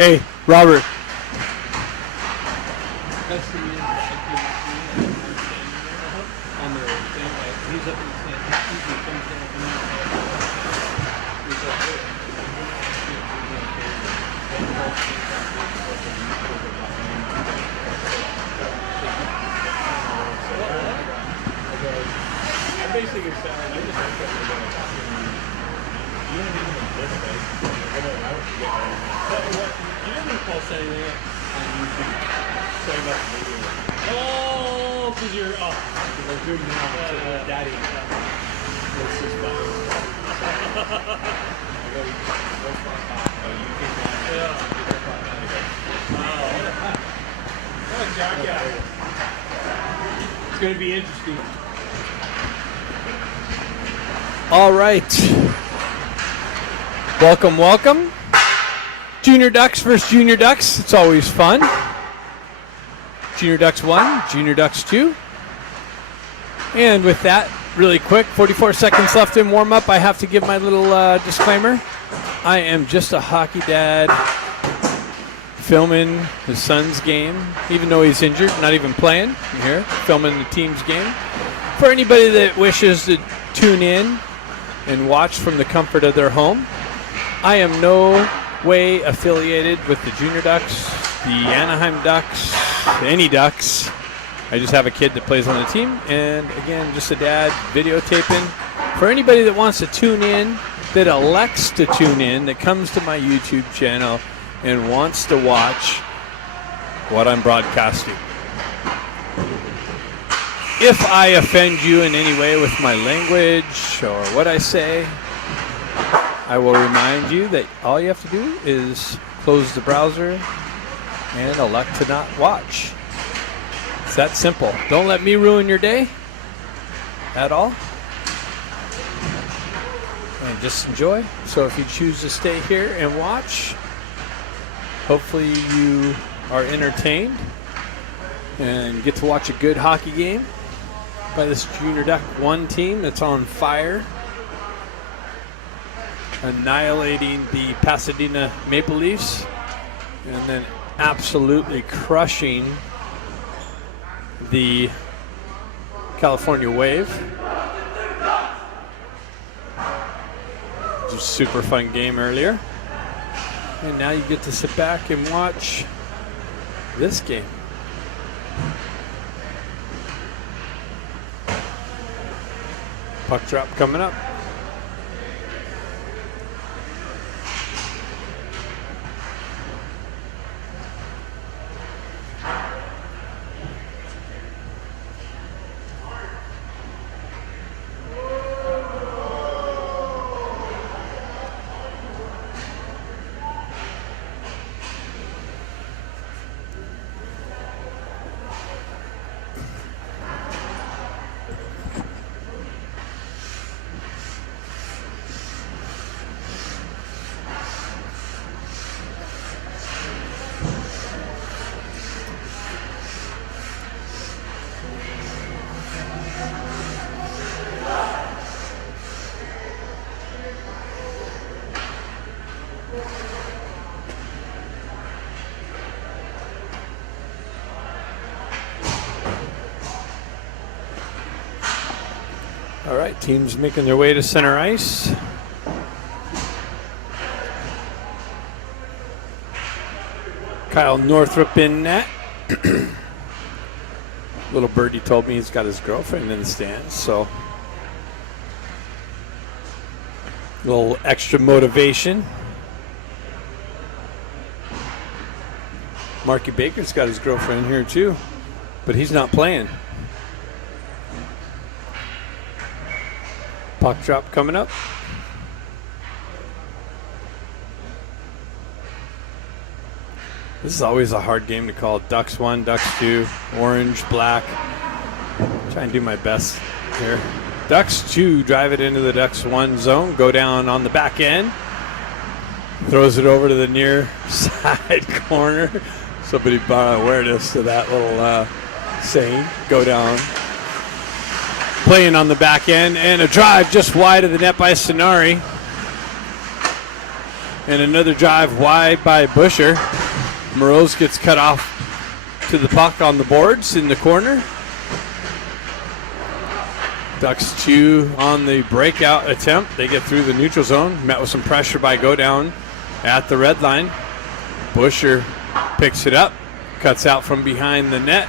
Hey, Robert. That's the reason that I couldn't see him on the thing. Like, he's up in the stand. He usually comes down and he's up there. I basically said, I just looked up and going, you don't even exist, right? I don't forget that. You didn't recall saying that on YouTube. Sorry about the video. Oh, because you're up. Because I'm doing now. Daddy. This is fun. I go, so far. Oh, you came down. Yeah. Wow. Oh, Jack, yeah. It's going to be interesting. All right. Welcome, welcome. Junior Ducks versus Junior Ducks. It's always fun. Junior Ducks 1, Junior Ducks 2. And with that, really quick, 44 seconds left in warm-up. I have to give my little disclaimer. I am just a hockey dad filming his son's game, even though he's injured, not even playing. I'm here, filming the team's game. For anybody that wishes to tune in and watch from the comfort of their home, I am no way affiliated with the Junior Ducks, the Anaheim Ducks, any Ducks. I just have a kid that plays on the team, and again, just a dad videotaping. For anybody that wants to tune in, that elects to tune in, that comes to my YouTube channel and wants to watch what I'm broadcasting. If I offend you in any way with my language or what I say, I will remind you that all you have to do is close the browser and elect to not watch. It's that simple. Don't let me ruin your day at all. And just enjoy. So if you choose to stay here and watch, hopefully you are entertained and get to watch a good hockey game by this Junior Duck 1 team that's on fire, annihilating the Pasadena Maple Leafs, and then absolutely crushing the California Wave. It was a super fun game earlier. And now you get to sit back and watch this game. Puck drop coming up. All right, teams making their way to center ice. Kyle Northrup in net. Little birdie told me he's got his girlfriend in the stands, so a little extra motivation. Marky Baker's got his girlfriend here too, but he's not playing. Puck drop coming up. This is always a hard game to call. Ducks 1, Ducks 2, orange, black. Try and do my best here. Ducks 2 drive it into the Ducks 1 zone. Go down on the back end. Throws it over to the near side corner. Somebody brought awareness to that little saying. Go down. Playing on the back end, and a drive just wide of the net by Sonari. And another drive wide by Busher. Moroz gets cut off to the puck on the boards in the corner. Ducks 2 on the breakout attempt. They get through the neutral zone. Met with some pressure by Go Down at the red line. Busher picks it up. Cuts out from behind the net.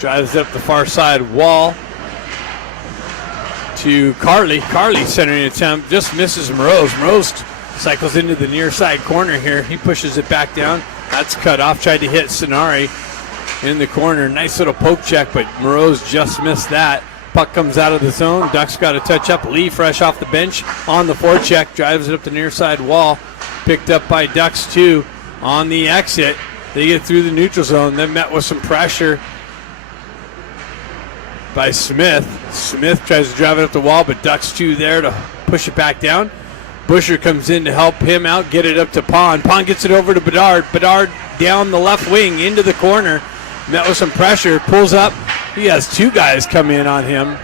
Drives up the far side wall to Carly. Carly centering attempt. Just misses Moroz. Moroz cycles into the near side corner here. He pushes it back down. That's cut off. Tried to hit Sonari in the corner. Nice little poke check, but Moroz just missed that. Puck comes out of the zone. Ducks got a touch up. Lee fresh off the bench on the forecheck. Drives it up the near side wall. Picked up by Ducks 2 on the exit. They get through the neutral zone. Then met with some pressure by Smith. Smith tries to drive it up the wall, but Ducks 2 there to push it back down. Busher comes in to help him out, get it up to Pond. Pond gets it over to Bedard. Bedard down the left wing into the corner. Met with some pressure, pulls up. He has 2 guys come in on him,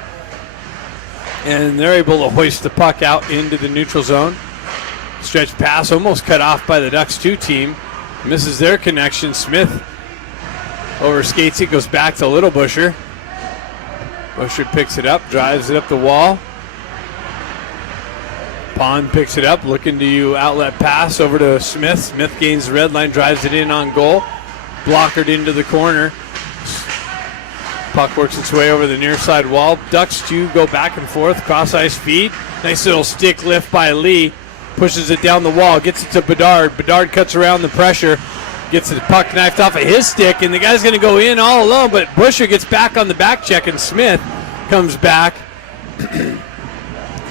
and they're able to hoist the puck out into the neutral zone. Stretch pass almost cut off by the Ducks 2 team. Misses their connection. Smith overskates it, goes back to Little Busher. Busher picks it up, drives it up the wall. Pond picks it up, looking to outlet pass over to Smith. Smith gains the red line, drives it in on goal. Blockered into the corner. Puck works its way over the near side wall. Ducks 2 go back and forth, cross ice feed. Nice little stick lift by Lee. Pushes it down the wall, gets it to Bedard. Bedard cuts around the pressure, gets the puck knifed off of his stick, and the guy's going to go in all alone, but Busher gets back on the back check, and Smith comes back.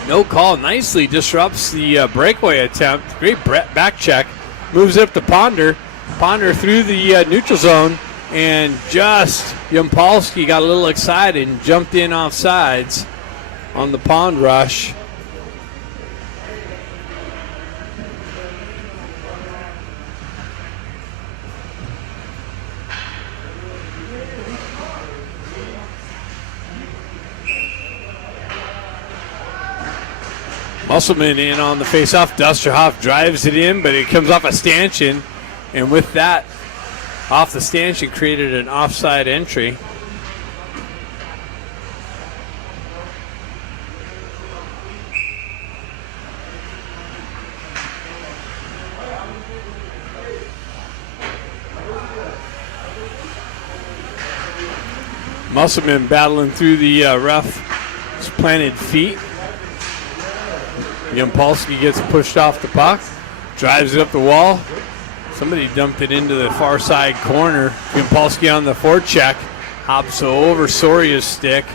No call, nicely disrupts the breakaway attempt. Great back check. Moves it up to Ponder. Ponder through the neutral zone, and just Yampolsky got a little excited and jumped in off sides on the Pond rush. Musselman in on the faceoff. Dusterhoff drives it in, but it comes off a stanchion. And with that, off the stanchion, created an offside entry. Musselman battling through the rough planted feet. Yampolsky gets pushed off the puck, drives it up the wall. Somebody dumped it into the far side corner. Yampolsky on the forecheck, hops over Soria's stick,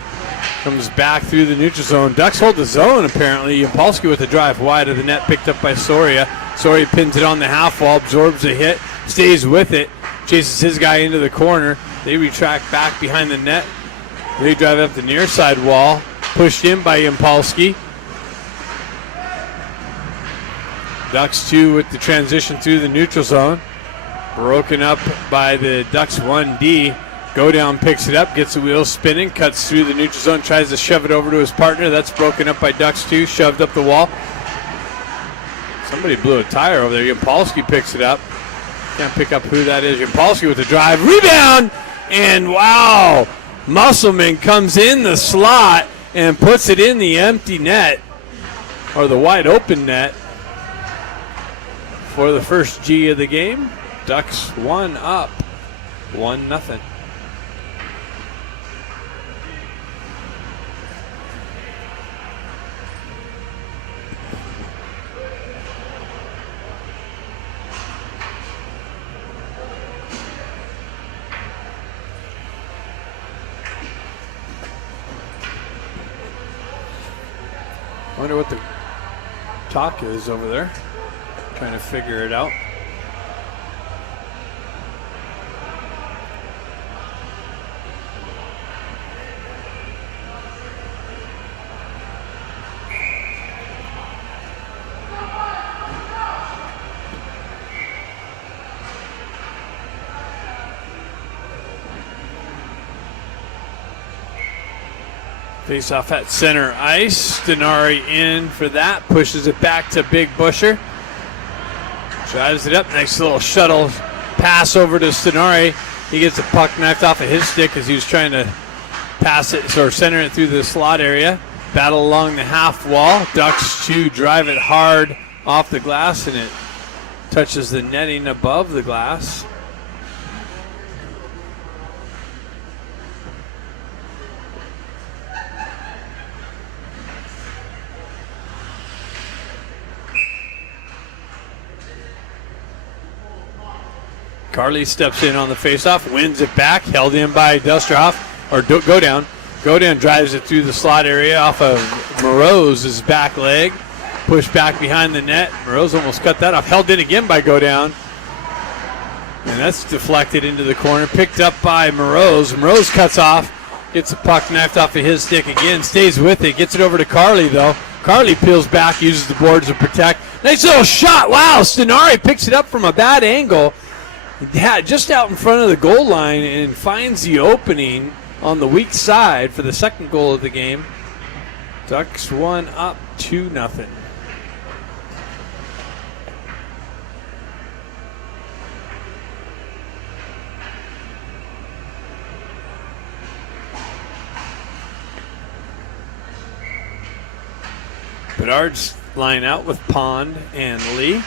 comes back through the neutral zone. Ducks hold the zone apparently. Yampolsky with a drive wide of the net, picked up by Soria. Soria pins it on the half wall, absorbs a hit, stays with it, chases his guy into the corner. They retract back behind the net. They drive up the near side wall, pushed in by Yampolsky. Ducks 2 with the transition through the neutral zone. Broken up by the Ducks 1D. Go Down picks it up, gets the wheels spinning, cuts through the neutral zone, tries to shove it over to his partner. That's broken up by Ducks 2, shoved up the wall. Somebody blew a tire over there. Yampolsky picks it up. Can't pick up who that is. Yampolsky with the drive. Rebound! And wow! Musselman comes in the slot and puts it in the empty net, or the wide open net, for the first G of the game. Ducks 1 up, 1-0. Wonder what the talk is over there. Trying to figure it out. Face off at center ice. Denari in for that. Pushes it back to Big Busher. Drives it up. Nice little shuttle pass over to Stenari. He gets the puck knifed off of his stick as he was trying to pass it or center it through the slot area. Battle along the half wall. Ducks to drive it hard off the glass, and it touches the netting above the glass. Carly steps in on the faceoff, wins it back, held in by Dusterhoff, or go down. Go down drives it through the slot area off of Moreau's back leg. Pushed back behind the net. Moreau's almost cut that off. Held in again by Go down. And that's deflected into the corner. Picked up by Moreau's. Moreau's cuts off. Gets the puck knifed off of his stick again. Stays with it. Gets it over to Carly, though. Carly peels back, uses the boards to protect. Nice little shot. Wow, Stenari picks it up from a bad angle. Just out in front of the goal line and finds the opening on the weak side for the second goal of the game. Ducks won up 2-0. Bedard's line out with Pond and Lee.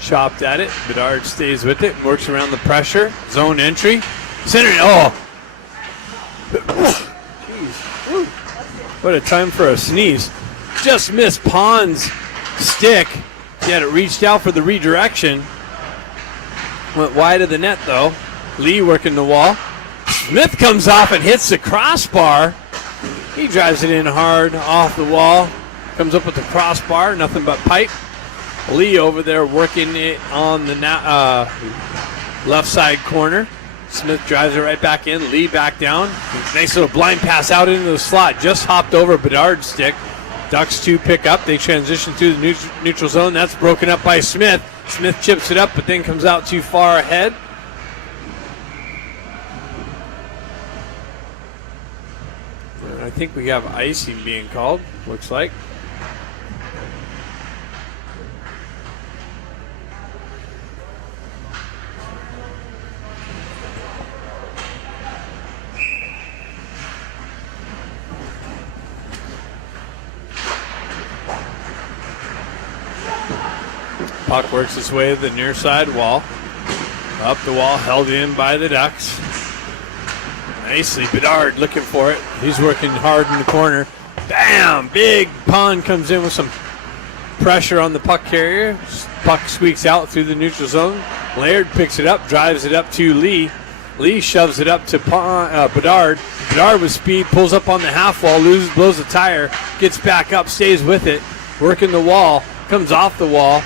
Chopped at it. Bedard stays with it. Works around the pressure. Zone entry. Center. Oh. Jeez. What a time for a sneeze. Just missed Pond's stick. He had it reached out for the redirection. Went wide of the net, though. Lee working the wall. Smith comes off and hits the crossbar. He drives it in hard off the wall. Comes up with the crossbar. Nothing but pipe. Lee over there working it on the left side corner. Smith drives it right back in. Lee back down. Nice little blind pass out into the slot. Just hopped over Bedard's stick. Ducks to pick up. They transition through the neutral zone. That's broken up by Smith. Smith chips it up, but then comes out too far ahead. I think we have icing being called, looks like. Puck works its way to the near side wall. Up the wall, held in by the Ducks. Nicely, Bedard looking for it. He's working hard in the corner. Bam! Big Pond comes in with some pressure on the puck carrier. Puck squeaks out through the neutral zone. Laird picks it up, drives it up to Lee. Lee shoves it up to Bedard. Bedard with speed, pulls up on the half wall, blows the tire, gets back up, stays with it, working the wall, comes off the wall.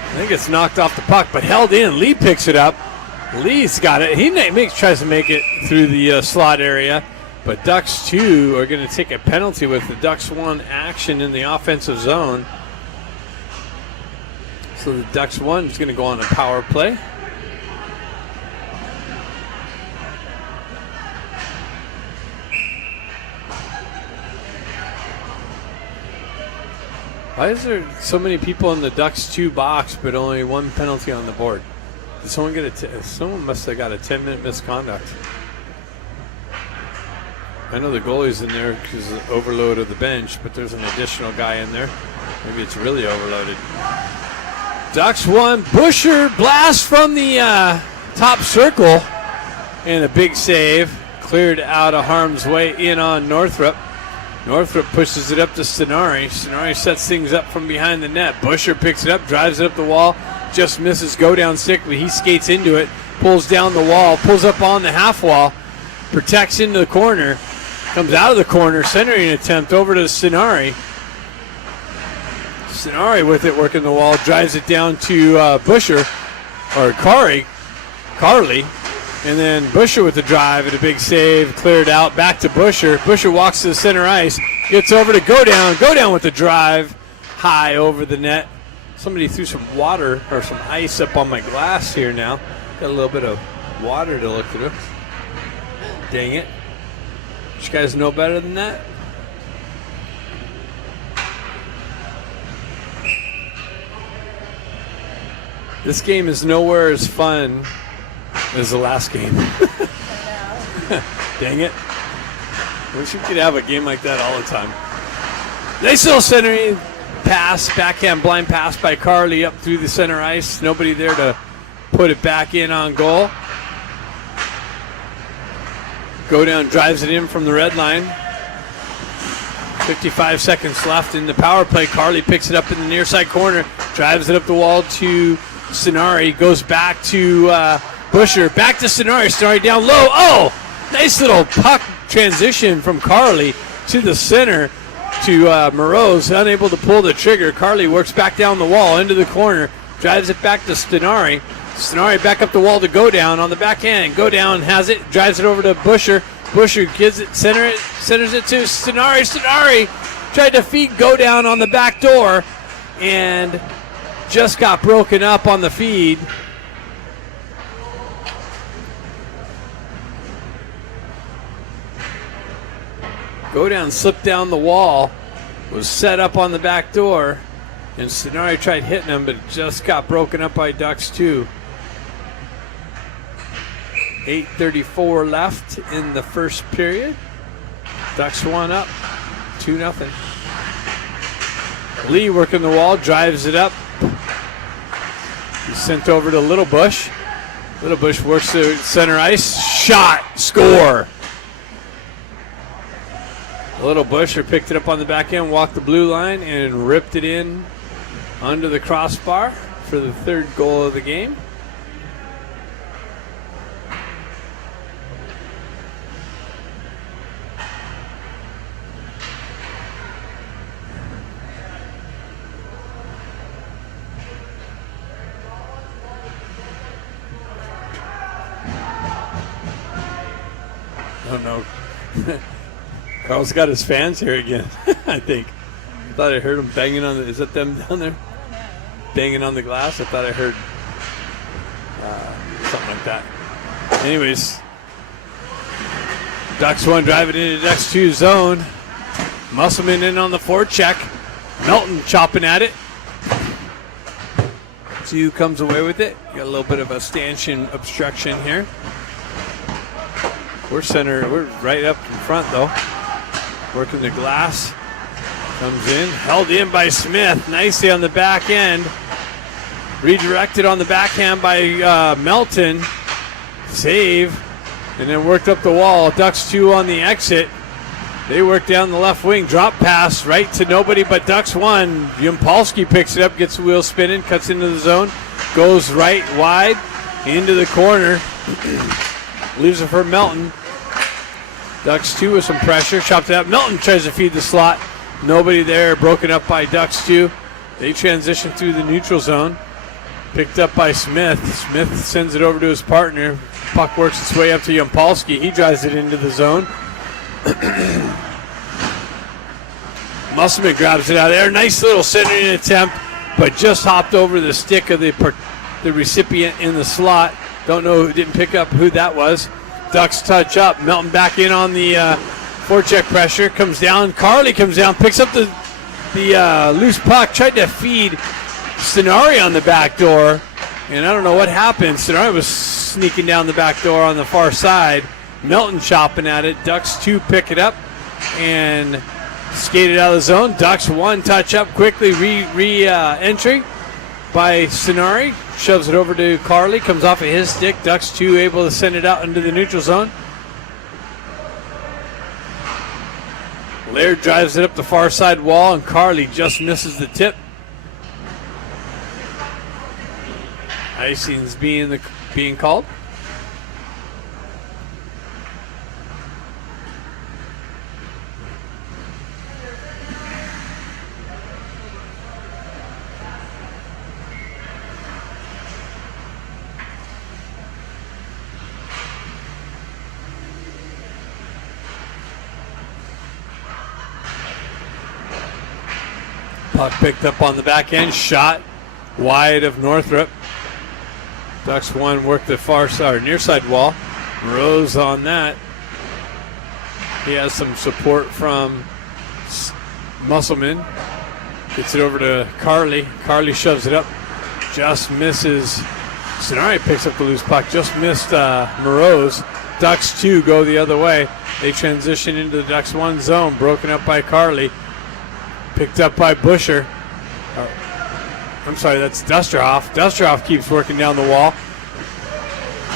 I think it's knocked off the puck, but held in. Lee picks it up. Lee's got it. He tries to make it through the slot area, but Ducks 2 are going to take a penalty with the Ducks 1 action in the offensive zone. So the Ducks 1 is going to go on a power play. Why is there so many people in the Ducks 2 box, but only one penalty on the board? Did someone get someone must have got a 10-minute misconduct. I know the goalie's in there because of the overload of the bench, but there's an additional guy in there. Maybe it's really overloaded. Ducks 1, Busher blast from the top circle, and a big save. Cleared out of harm's way in on Northrup. Northrup pushes it up to Stenari. Stenari sets things up from behind the net. Busher picks it up, drives it up the wall. Just misses Go down stick, but he skates into it. Pulls down the wall, pulls up on the half wall. Protects into the corner. Comes out of the corner, centering attempt over to Stenari. Stenari with it, working the wall. Drives it down to Busher, or Carly. And then Busher with the drive and a big save, cleared out, back to Busher. Busher walks to the center ice, gets over to Go down with the drive, high over the net. Somebody threw some water or some ice up on my glass here now. Got a little bit of water to look through. Dang it. You guys know better than that? This game is nowhere as fun as the last game. Dang it. Wish we could have a game like that all the time. Nice little centering pass, backhand blind pass by Carly up through the center ice. Nobody there to put it back in on goal. Go down, drives it in from the red line. 55 seconds left in the power play. Carly picks it up in the near side corner, drives it up the wall to Sonari, goes back to Busher, back to Sonari. Sonari down low. Oh, nice little puck transition from Carly to the center to Morose, unable to pull the trigger. Carly works back down the wall into the corner, drives it back to Stenari. Stenari back up the wall to go down on the backhand. Go down has it, drives it over to Busher. Busher gives it, centers it to Stenari. Stenari tried to feed go down on the back door and just got broken up on the feed. Go down, slipped down the wall, was set up on the back door, and Stenari tried hitting him, but just got broken up by Ducks too. 8:34 left in the first period. Ducks one up, 2-0. Lee working the wall, drives it up. He's sent over to Little Bush. Little Bush works the center ice, shot, score. Little Busher picked it up on the back end, walked the blue line, and ripped it in under the crossbar for the third goal of the game. I don't know. Carl's got his fans here again, I think. I thought I heard him banging on the... Is that them down there? Banging on the glass? I thought I heard something like that. Anyways, Ducks 1 driving into Ducks 2 zone. Musselman in on the forecheck. Melton chopping at it. See who comes away with it. Got a little bit of a stanchion obstruction here. We're right up in front though. Working the glass. Comes in. Held in by Smith. Nicely on the back end. Redirected on the backhand by Melton. Save. And then worked up the wall. Ducks 2 on the exit. They work down the left wing. Drop pass right to nobody but Ducks 1. Yampolsky picks it up. Gets the wheel spinning. Cuts into the zone. Goes right wide. Into the corner. Leaves it for Melton. Ducks 2 with some pressure. Chopped it up. Melton tries to feed the slot. Nobody there. Broken up by Ducks 2. They transition through the neutral zone. Picked up by Smith. Smith sends it over to his partner. Puck works its way up to Yampolsky. He drives it into the zone. Musselman grabs it out of there. Nice little centering attempt, but just hopped over the stick of the recipient in the slot. Don't know, didn't pick up who that was. Ducks touch up. Melton back in on the forecheck pressure. Comes down. Carly comes down. Picks up the loose puck. Tried to feed Stenari on the back door. And I don't know what happened. Stenari was sneaking down the back door on the far side. Melton chopping at it. Ducks 2 pick it up and skate it out of the zone. Ducks 1 touch up quickly. Entry by Stenari. Shoves it over to Carly. Comes off of his stick. Ducks 2 able to send it out into the neutral zone. Laird drives it up the far side wall, and Carly just misses the tip. Icing's being called. Puck picked up on the back end, shot wide of Northrup. Ducks 1 work the far side, near side wall. Rose on that. He has some support from Musselman. Gets it over to Carly. Carly shoves it up just misses. Sonari picks up the loose puck, just missed Moreau's. Ducks 2 go the other way. They transition into the Ducks 1 zone, broken up by Carly. Picked up by Busher. I'm sorry, that's Dusterhoff. Dusterhoff keeps working down the wall.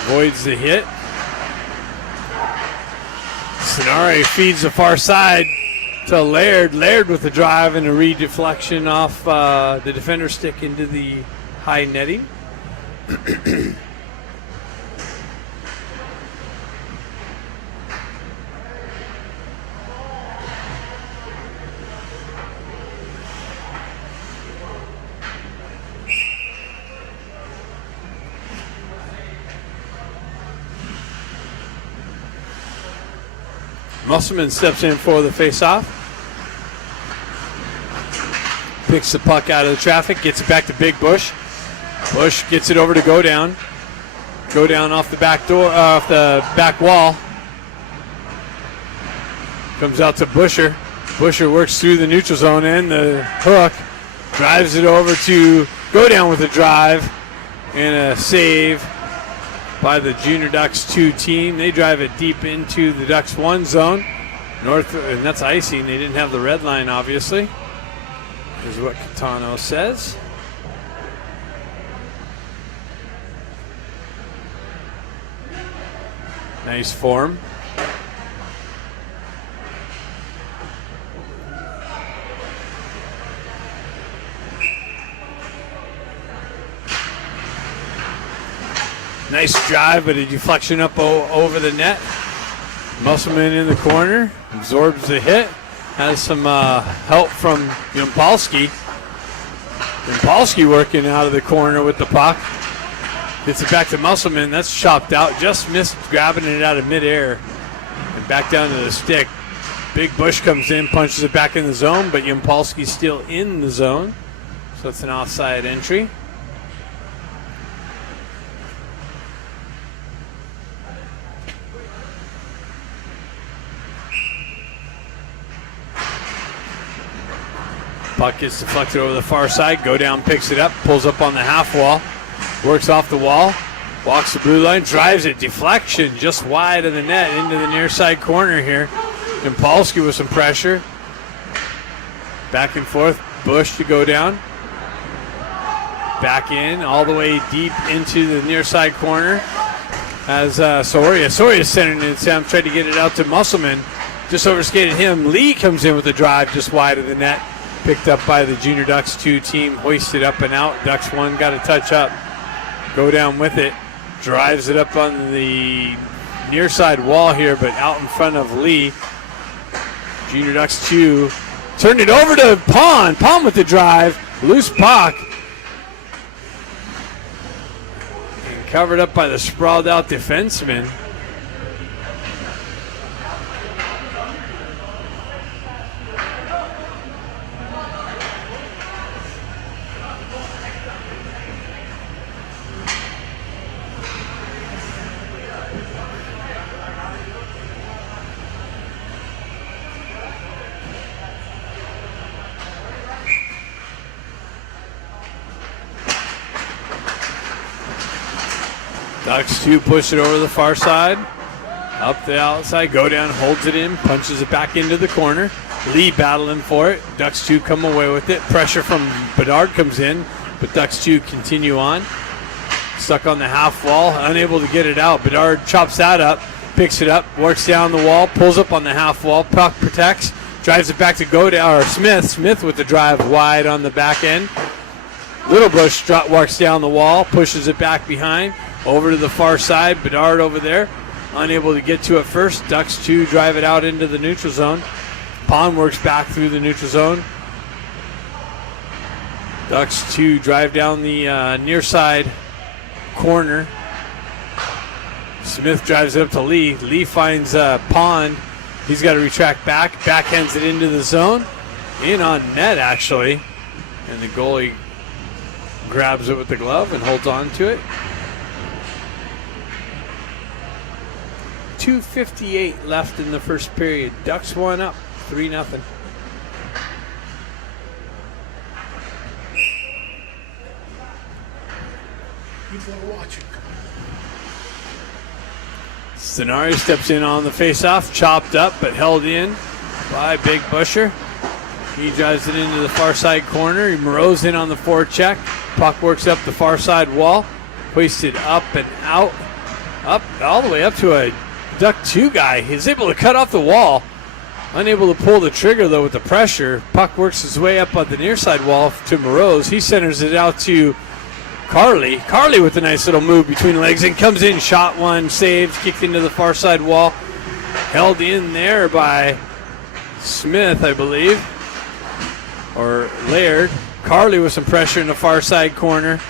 Avoids the hit. Sonari feeds the far side to Laird. Laird with the drive and a redeflection off the defender stick into the high netting. Musselman steps in for the face-off. Picks the puck out of the traffic, gets it back to Big Bush. Bush gets it over to Go Down. Go Down off the back door, off the back wall. Comes out to Busher. Busher works through the neutral zone and the hook. Drives it over to Go Down with a drive and a save by the Junior Ducks 2 team. They drive it deep into the Ducks 1 zone. North, and that's icing. They didn't have the red line, obviously, is what Catano says. Nice form. Nice drive, but a deflection up over the net. Musselman in the corner, absorbs the hit. Has some help from Yampolsky. Yampolsky working out of the corner with the puck. Gets it back to Musselman. That's chopped out. Just missed grabbing it out of midair. And back down to the stick. Big Bush comes in, punches it back in the zone, but Yampolsky's still in the zone. So it's an offside entry. Puck gets deflected over the far side. Go Down picks it up, pulls up on the half wall, works off the wall, walks the blue line, drives it. Deflection just wide of the net into the near side corner here. Yampolsky with some pressure. Back and forth. Bush to Go Down. Back in, all the way deep into the near side corner. As Soria centering it. Sam tried to get it out to Musselman. Just overskated him. Lee comes in with a drive just wide of the net. Picked up by the Junior Ducks 2 team, hoisted up and out. Ducks 1 got a touch up. Go Down with it. Drives it up on the near side wall here, but out in front of Lee. Junior Ducks 2 turned it over to Pond. Pond with the drive. Loose puck. And covered up by the sprawled out defenseman. Ducks 2 push it over the far side. Up the outside. Go Down, holds it in, punches it back into the corner. Lee battling for it. Ducks 2 come away with it. Pressure from Bedard comes in, but Ducks 2 continue on. Stuck on the half wall, unable to get it out. Bedard chops that up, picks it up, works down the wall, pulls up on the half wall. Puck protects, drives it back to Go Down, or Smith. Smith with the drive wide on the back end. Little Bush walks down the wall, pushes it back behind. Over to the far side, Bedard over there, unable to get to it first. Ducks 2 drive it out into the neutral zone. Pond works back through the neutral zone. Ducks 2 drive down the near side corner. Smith drives it up to Lee. Lee finds Pond. He's got to retract back. Backhands it into the zone. In on net, actually. And the goalie grabs it with the glove and holds on to it. 2:58 left in the first period. Ducks 1 up, 3-0. People are watching. Stenari steps in on the faceoff, chopped up but held in by Big Busher. He drives it into the far side corner. Moreau's in on the forecheck. Puck works up the far side wall, hoisted up and out, up all the way up to a Duck 2 guy. He's able to cut off the wall. Unable to pull the trigger, though, with the pressure. Puck works his way up on the near side wall to Moreau's. He centers it out to Carly. Carly with a nice little move between legs and comes in, shot one, saves, kicked into the far side wall. Held in there by Smith, I believe, or Laird. Carly with some pressure in the far side corner.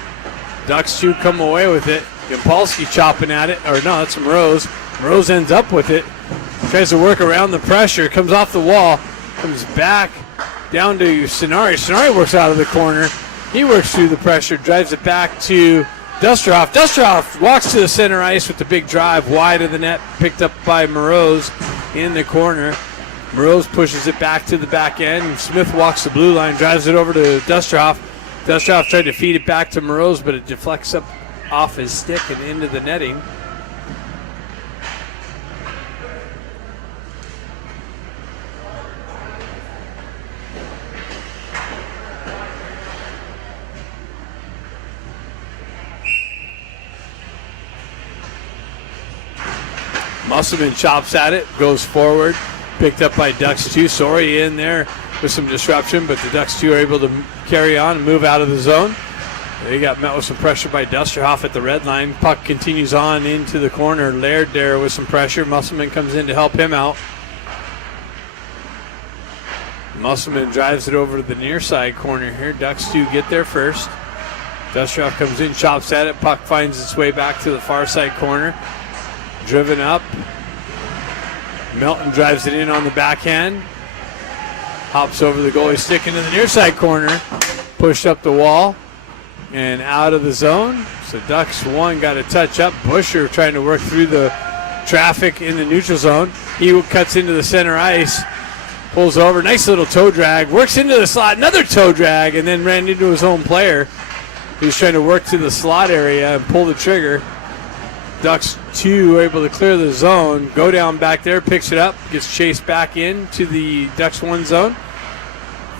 Ducks 2 come away with it. Yampolsky chopping at it, or no, that's Moreau's. Moreau's ends up with it. Tries to work around the pressure, comes off the wall, comes back down to Stenari. Stenari works out of the corner. He works through the pressure, drives it back to Dusterhoff. Dusterhoff walks to the center ice with the big drive wide of the net, picked up by Moreau's in the corner. Moreau's pushes it back to the back end. Smith walks the blue line, drives it over to Dusterhoff. Dusterhoff tried to feed it back to Moreau's, but it deflects up off his stick and into the netting. Musselman chops at it, goes forward, picked up by Ducks 2. Sorry in there with some disruption, but the Ducks 2 are able to carry on and move out of the zone. They got met with some pressure by Dusterhoff at the red line. Puck continues on into the corner. Laird there with some pressure. Musselman comes in to help him out. Musselman drives it over to the near side corner here. Ducks 2 get there first. Dusterhoff comes in, chops at it. Puck finds its way back to the far side corner. Driven up. Melton drives it in on the backhand. Hops over the goalie stick into the near side corner. Pushed up the wall and out of the zone. So Ducks 1 got a touch up. Busher trying to work through the traffic in the neutral zone. He cuts into the center ice. Pulls over. Nice little toe drag. Works into the slot. Another toe drag, and then ran into his own player. He was trying to work to the slot area and pull the trigger. Ducks 2 able to clear the zone, go down back there, picks it up, gets chased back into the Ducks 1 zone,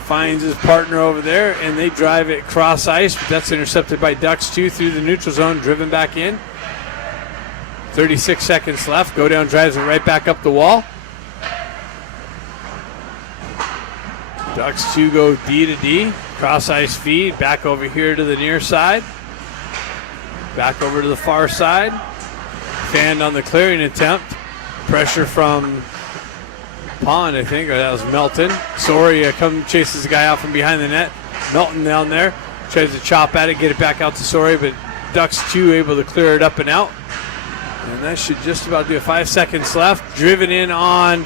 finds his partner over there, and they drive it cross ice, but that's intercepted by Ducks 2 through the neutral zone, driven back in. 36 seconds left, go down, drives it right back up the wall. Ducks 2 go D to D, cross ice feed, back over here to the near side, back over to the far side. Fanned on the clearing attempt. Pressure from Pond, I think, or that was Melton. Soria chases the guy out from behind the net. Melton down there. Tries to chop at it, get it back out to Soria, but Ducks 2 able to clear it up and out. And that should just about do it. 5 seconds left. Driven in on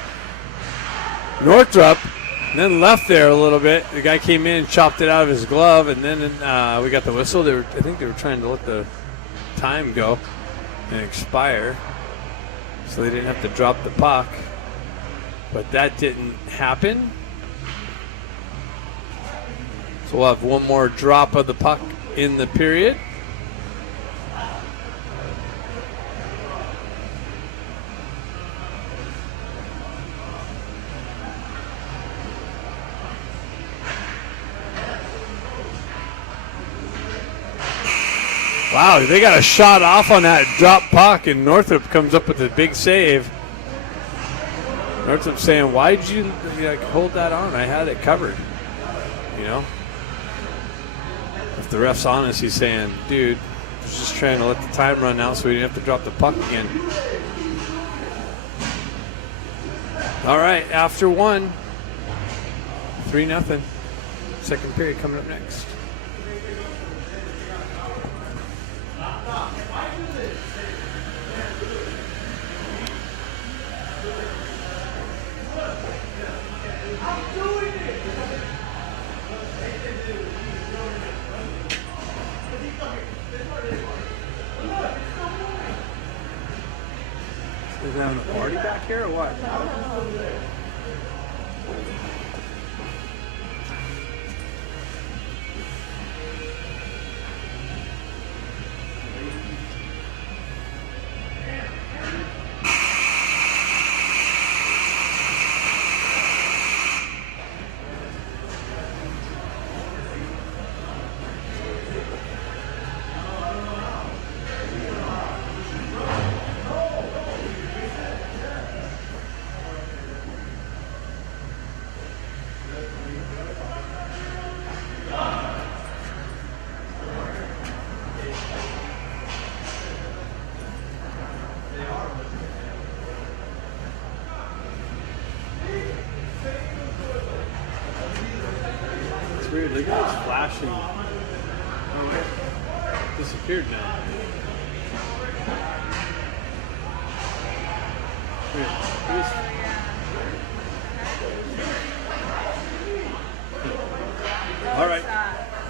Northrop. And then left there a little bit. The guy came in, chopped it out of his glove, and then we got the whistle. I think they were trying to let the time go and expire, so they didn't have to drop the puck, but that didn't happen. So we'll have one more drop of the puck in the period. Wow, they got a shot off on that drop puck, and Northrop comes up with a big save. Northrop saying, why'd you hold that on? I had it covered. You know? If the ref's honest, he's saying, dude, I was just trying to let the time run out so we didn't have to drop the puck again. All right, after one, 3-0. Second period coming up next. Is they having a party back here or what? It's flashing. Oh, wait. Disappeared now. All right.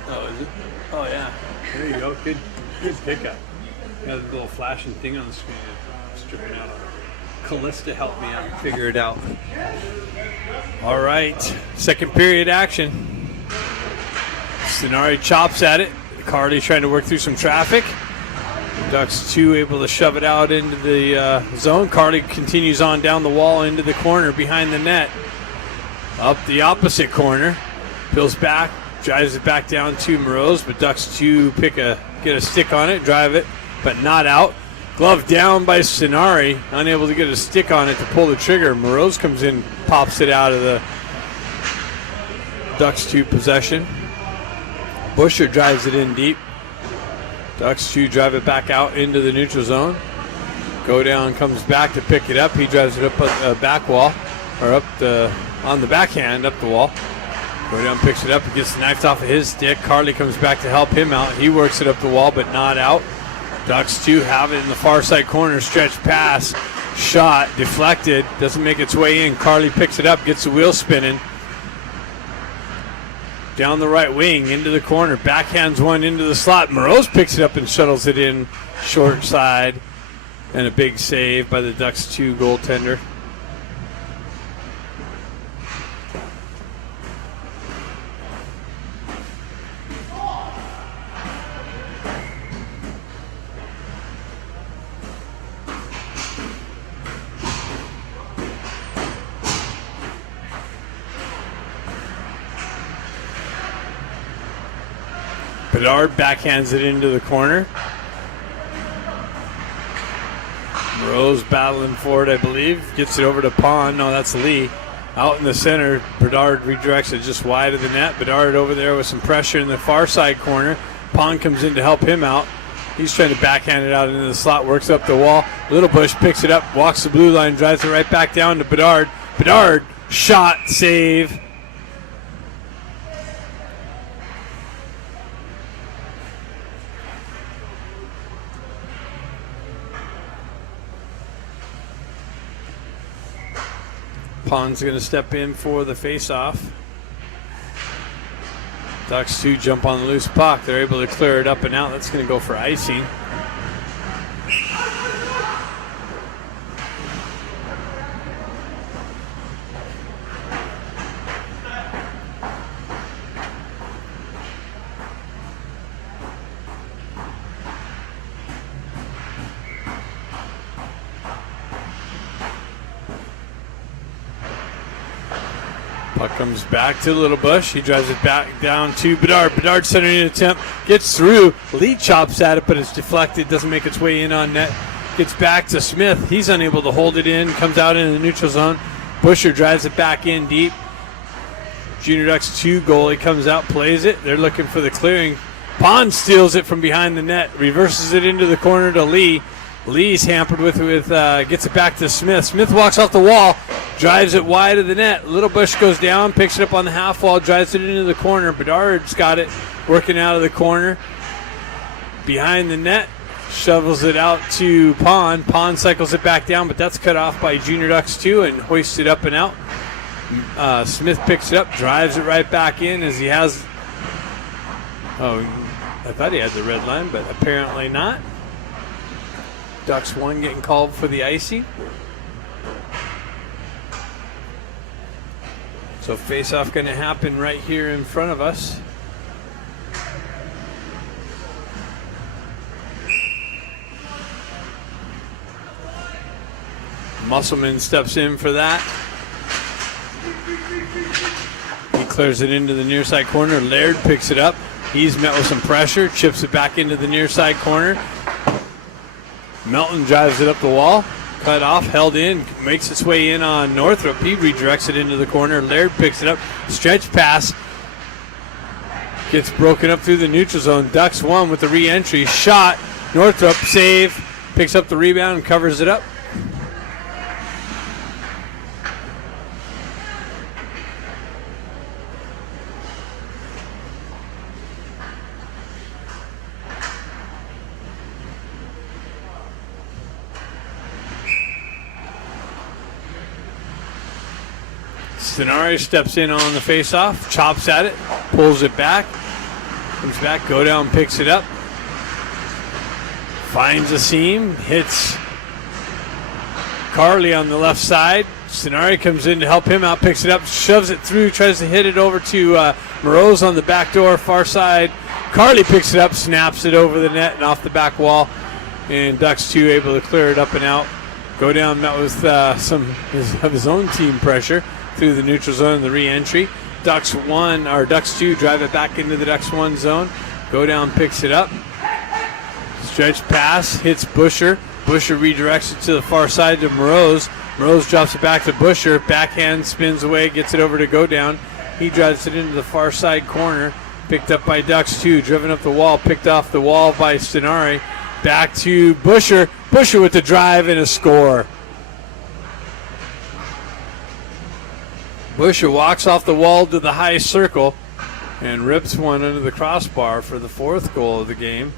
Oh, is it? Oh, yeah. There you go. Good pickup. Got a little flashing thing on the screen. Stripping out. Callista helped me out and figure it out. All right. Second period action. Stenari chops at it. Carly trying to work through some traffic. Ducks 2 able to shove it out into the zone. Carly continues on down the wall into the corner behind the net. Up the opposite corner. Peels back. Drives it back down to Moroz, but Ducks 2 get a stick on it, drive it, but not out. Glove down by Stenari, unable to get a stick on it to pull the trigger. Moroz comes in, pops it out of the Ducks 2 possession. Busher drives it in deep. Ducks 2 drive it back out into the neutral zone. Go down comes back to pick it up. He drives it up the back wall, or on the backhand up the wall. Go down, picks it up, and gets the knife off of his stick. Carly comes back to help him out. He works it up the wall, but not out. Ducks 2 have it in the far side corner. Stretch pass, shot, deflected, doesn't make its way in. Carly picks it up, gets the wheel spinning. Down the right wing, into the corner, backhands one into the slot. Moroz picks it up and shuttles it in short side. And a big save by the Ducks 2 goaltender. Bedard backhands it into the corner. Rose battling for it, I believe. Gets it over to Pond. No, that's Lee. Out in the center. Bedard redirects it just wide of the net. Bedard over there with some pressure in the far side corner. Pond comes in to help him out. He's trying to backhand it out into the slot. Works up the wall. Little Bush picks it up. Walks the blue line. Drives it right back down to Bedard. Bedard. Shot. Save. Pond's going to step in for the face-off. Ducks 2 jump on the loose puck. They're able to clear it up and out. That's going to go for icing. Puck comes back to Little Bush. He drives it back down to Bedard. Bedard centering an attempt. Gets through. Lee chops at it, but it's deflected. Doesn't make its way in on net. Gets back to Smith. He's unable to hold it in. Comes out into the neutral zone. Busher drives it back in deep. Junior Ducks 2 goalie comes out, plays it. They're looking for the clearing. Pond steals it from behind the net. Reverses it into the corner to Lee. Lee's hampered with gets it back to Smith. Smith walks off the wall. Drives it wide of the net. Little Bush goes down, picks it up on the half wall, drives it into the corner. Bedard's got it working out of the corner. Behind the net, shovels it out to Pond. Pond cycles it back down, but that's cut off by Junior Ducks 2 and hoists it up and out. Smith picks it up, drives it right back in as he has. Oh, I thought he had the red line, but apparently not. Ducks 1 getting called for the icing. So face-off going to happen right here in front of us. Musselman steps in for that. He clears it into the near side corner. Laird picks it up. He's met with some pressure, chips it back into the near side corner. Melton drives it up the wall. Cut off, held in, makes its way in on Northrop. He redirects it into the corner. Laird picks it up. Stretch pass. Gets broken up through the neutral zone. Ducks 1 with the re-entry. Shot. Northrop save. Picks up the rebound and covers it up. Stenari steps in on the face-off, chops at it, pulls it back, comes back, go down, picks it up, finds a seam, hits Carly on the left side. Stenari comes in to help him out, picks it up, shoves it through, tries to hit it over to Moroz on the back door, far side. Carly picks it up, snaps it over the net and off the back wall, and Ducks 2 able to clear it up and out. Go down, met with some of his own team pressure through the neutral zone and the re-entry. Ducks 2 drive it back into the Ducks 1 zone. Go down, picks it up. Stretch pass, hits Busher. Busher redirects it to the far side to Moroz. Moroz drops it back to Busher. Backhand, spins away, gets it over to Go Down. He drives it into the far side corner. Picked up by Ducks 2, driven up the wall, picked off the wall by Stenari. Back to Busher. Busher with the drive and a score. Busher walks off the wall to the high circle and rips one under the crossbar for the 4th goal of the game.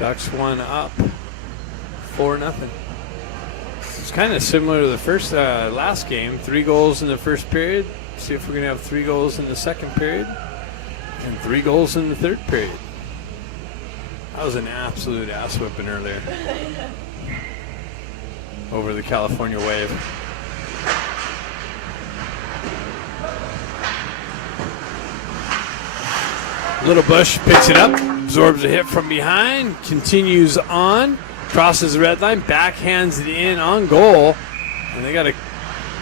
Ducks 1 up 4-0. It's kind of similar to the last game. 3 goals in the first period. See if we're going to have 3 goals in the second period and 3 goals in the third period. That was an absolute ass whipping earlier over the California Wave. Little Bush picks it up, absorbs a hit from behind, continues on, crosses the red line, backhands it in on goal, and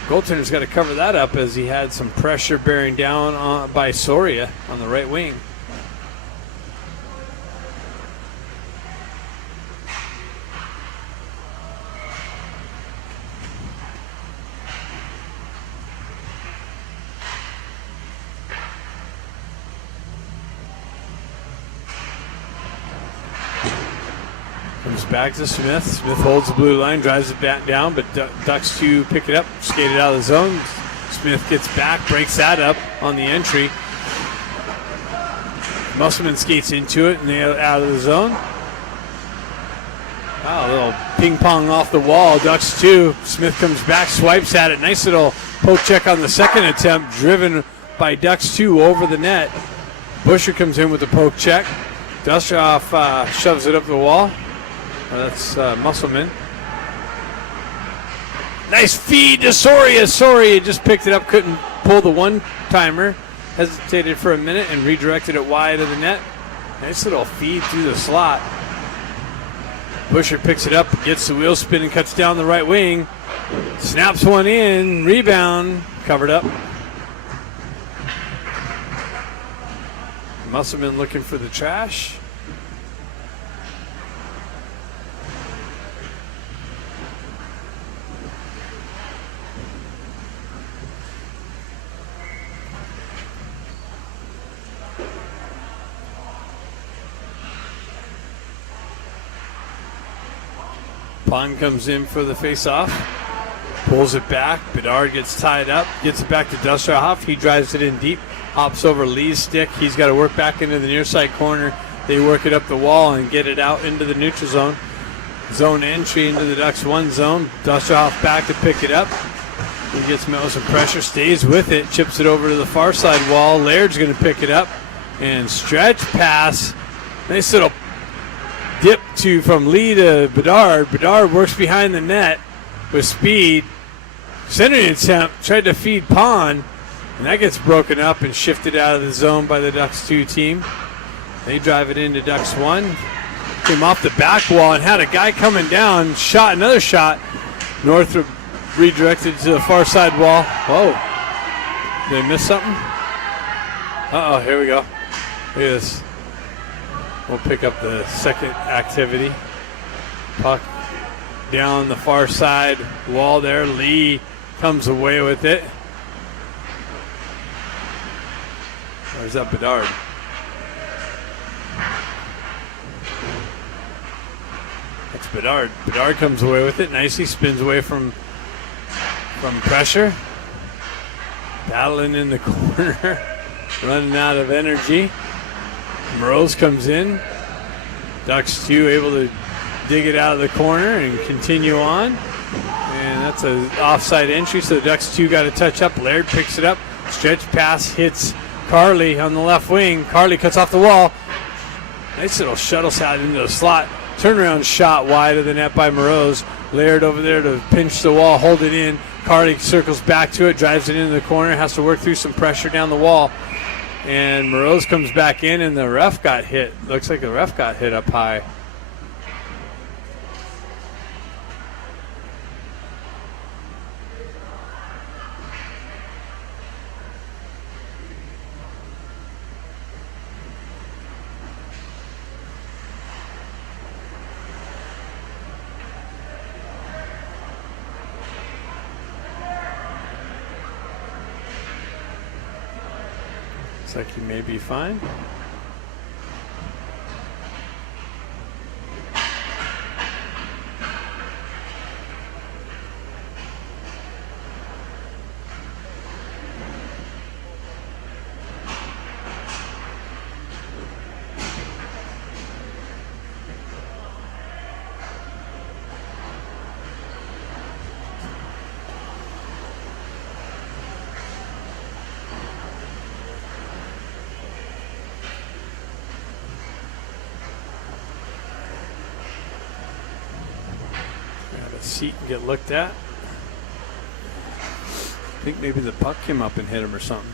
goaltender's got to cover that up as he had some pressure bearing down by Soria on the right wing. Comes back to Smith. Smith holds the blue line, drives it back down, but Ducks 2 pick it up, skate it out of the zone. Smith gets back, breaks that up on the entry. Musselman skates into it and they're out of the zone. Wow, a little ping pong off the wall. Ducks 2. Smith comes back, swipes at it. Nice little poke check on the second attempt, driven by Ducks 2 over the net. Busher comes in with the poke check. Dustroff shoves it up the wall. That's Musselman. Nice feed to Soria. Soria just picked it up, couldn't pull the one-timer. Hesitated for a minute and redirected it wide of the net. Nice little feed through the slot. Busher picks it up, gets the wheel spin and cuts down the right wing. Snaps one in, rebound, covered up. Musselman looking for the trash. Pond comes in for the face-off, pulls it back. Bedard gets tied up, gets it back to Dustroff. He drives it in deep, hops over Lee's stick. He's got to work back into the near side corner. They work it up the wall and get it out into the neutral zone. Zone entry into the Ducks 1 zone. Dustroff back to pick it up. He gets met with some pressure, stays with it, chips it over to the far side wall. Laird's going to pick it up and stretch pass. Nice little dip from Lee to Bedard. Bedard works behind the net with speed. Centering attempt, tried to feed Pond, and that gets broken up and shifted out of the zone by the Ducks 2 team. They drive it into Ducks 1. Came off the back wall and had a guy coming down, shot another shot. Northrop redirected to the far side wall. Whoa. Did they miss something? Uh-oh, here we go. Look at this. We'll pick up the second activity. Puck down the far side wall there. Lee comes away with it. Where's that Bedard? That's Bedard. Bedard comes away with it nicely. Spins away from pressure. Battling in the corner. Running out of energy. Moroz comes in. Ducks 2 able to dig it out of the corner and continue on. And that's an offside entry, so the Ducks 2 got to touch up. Laird picks it up. Stretch pass hits Carly on the left wing. Carly cuts off the wall. Nice little shuttle shot into the slot. Turnaround shot wide of the net by Moroz. Laird over there to pinch the wall, hold it in. Carly circles back to it, drives it into the corner, has to work through some pressure down the wall. And Moroz comes back in, and the ref got hit. Looks like the ref got hit up high. Looks like he may be fine. Seat and get looked at. I think maybe the puck came up and hit him or something.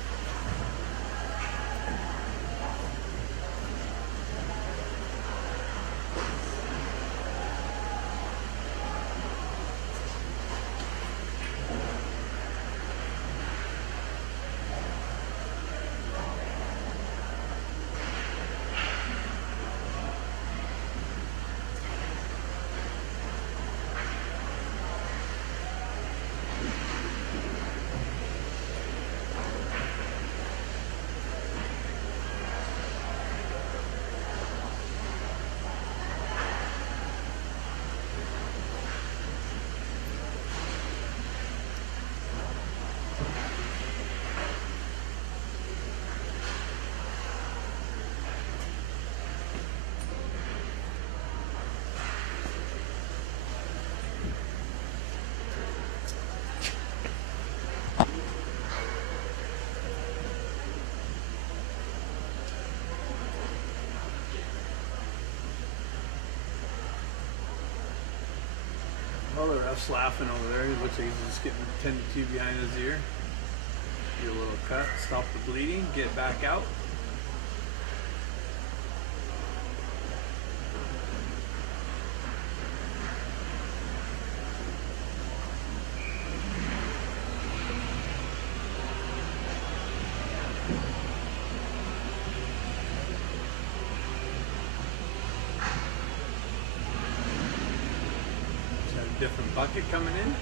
Well, the ref's laughing over there. He looks like he's just getting tended to behind his ear. Do a little cut, stop the bleeding, get back out. Different bucket coming in.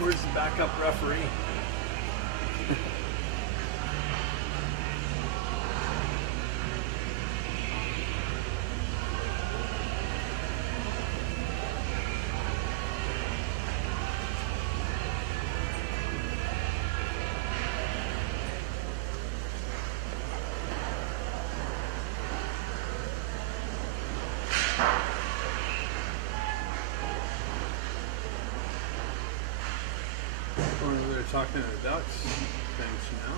Where's the backup referee? They're talking to the Ducks. Thanks now.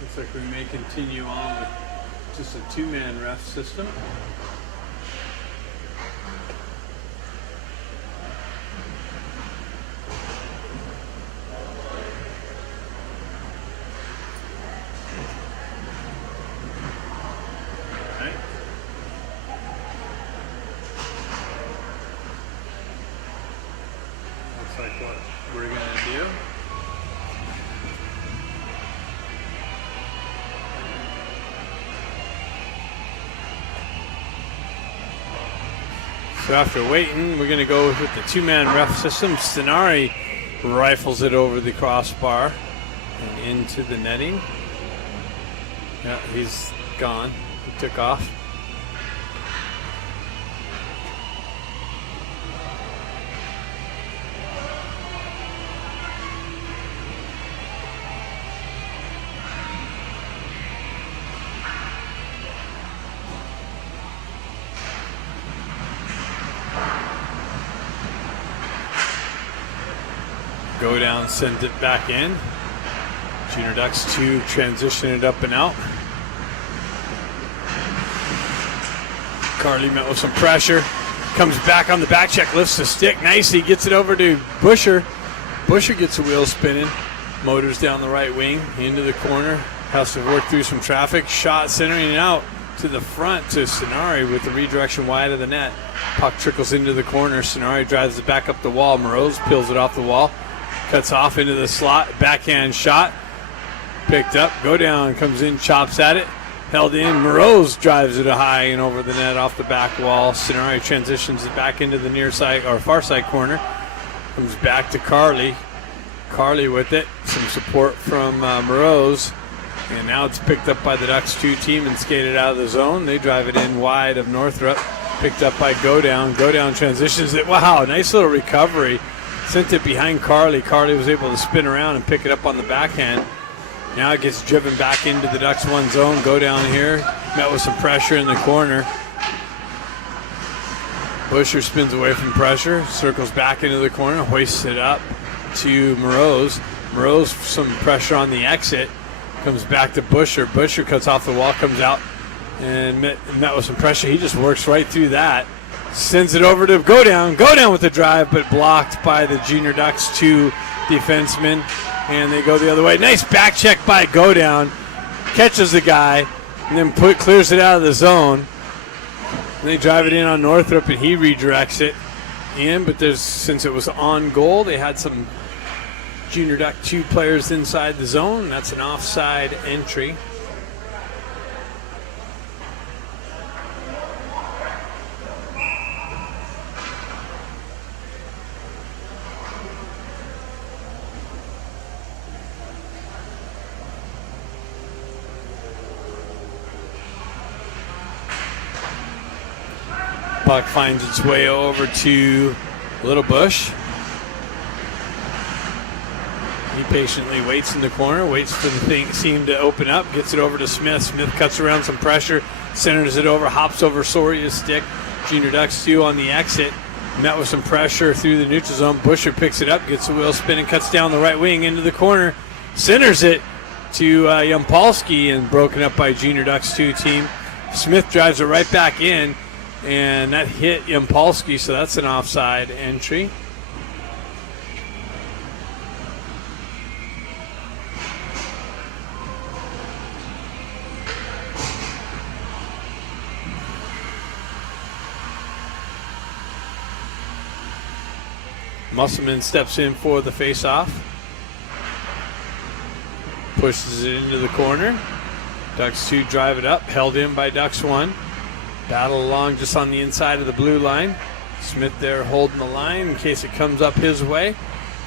Looks like we may continue on with just a two-man ref system. Looks like what we're going to do. So after waiting, we're going to go with the two-man ref system. Stenari rifles it over the crossbar and into the netting. Yeah, he's gone. He took off. Go down, sends it back in. Junior Ducks 2 transition it up and out. Carly met with some pressure. Comes back on the back check, lifts the stick nicely, gets it over to Busher. Busher gets the wheel spinning. Motors down the right wing, into the corner. Has to work through some traffic. Shot centering it out to the front to Stenari with the redirection wide of the net. Puck trickles into the corner. Stenari drives it back up the wall. Moroz peels it off the wall. Cuts off into the slot. Backhand shot. Picked up. Go down. Comes in. Chops at it. Held in. Moroz drives it high and over the net off the back wall. Stenari transitions it back into the near side or far side corner. Comes back to Carly. Carly with it. Some support from Moroz. And now it's picked up by the Ducks 2 team and skated out of the zone. They drive it in wide of Northrop. Picked up by Go Down. Go Down transitions it. Wow, nice little recovery. Sent it behind Carly. Carly was able to spin around and pick it up on the backhand. Now it gets driven back into the Ducks 1 zone. Go Down here. Met with some pressure in the corner. Busher spins away from pressure. Circles back into the corner. Hoists it up to Moroz. Moroz some pressure on the exit. Comes back to Busher. Busher cuts off the wall. Comes out and met with some pressure. He just works right through that. Sends it over to Go Down. Go Down with the drive, but blocked by the Junior Ducks 2 defensemen. And they go the other way. Nice back check by Go Down. Catches the guy, and then clears it out of the zone. And they drive it in on Northrop, and he redirects it in. But since it was on goal, they had some Junior Duck 2 players inside the zone. That's an offside entry. Puck finds its way over to Little Bush. He patiently waits in the corner, waits for the thing seam to open up, gets it over to Smith. Smith cuts around some pressure, centers it over, hops over Soria's stick. Junior Ducks 2 on the exit. Met with some pressure through the neutral zone. Busher picks it up, gets the wheel spinning, cuts down the right wing into the corner, centers it to Yampolsky, and broken up by Junior Ducks 2 team. Smith drives it right back in. And that hit Yampolsky, so that's an offside entry. Musselman steps in for the face-off. Pushes it into the corner. Ducks 2 drive it up, held in by Ducks 1. Battle along just on the inside of the blue line. Smith there holding the line in case it comes up his way.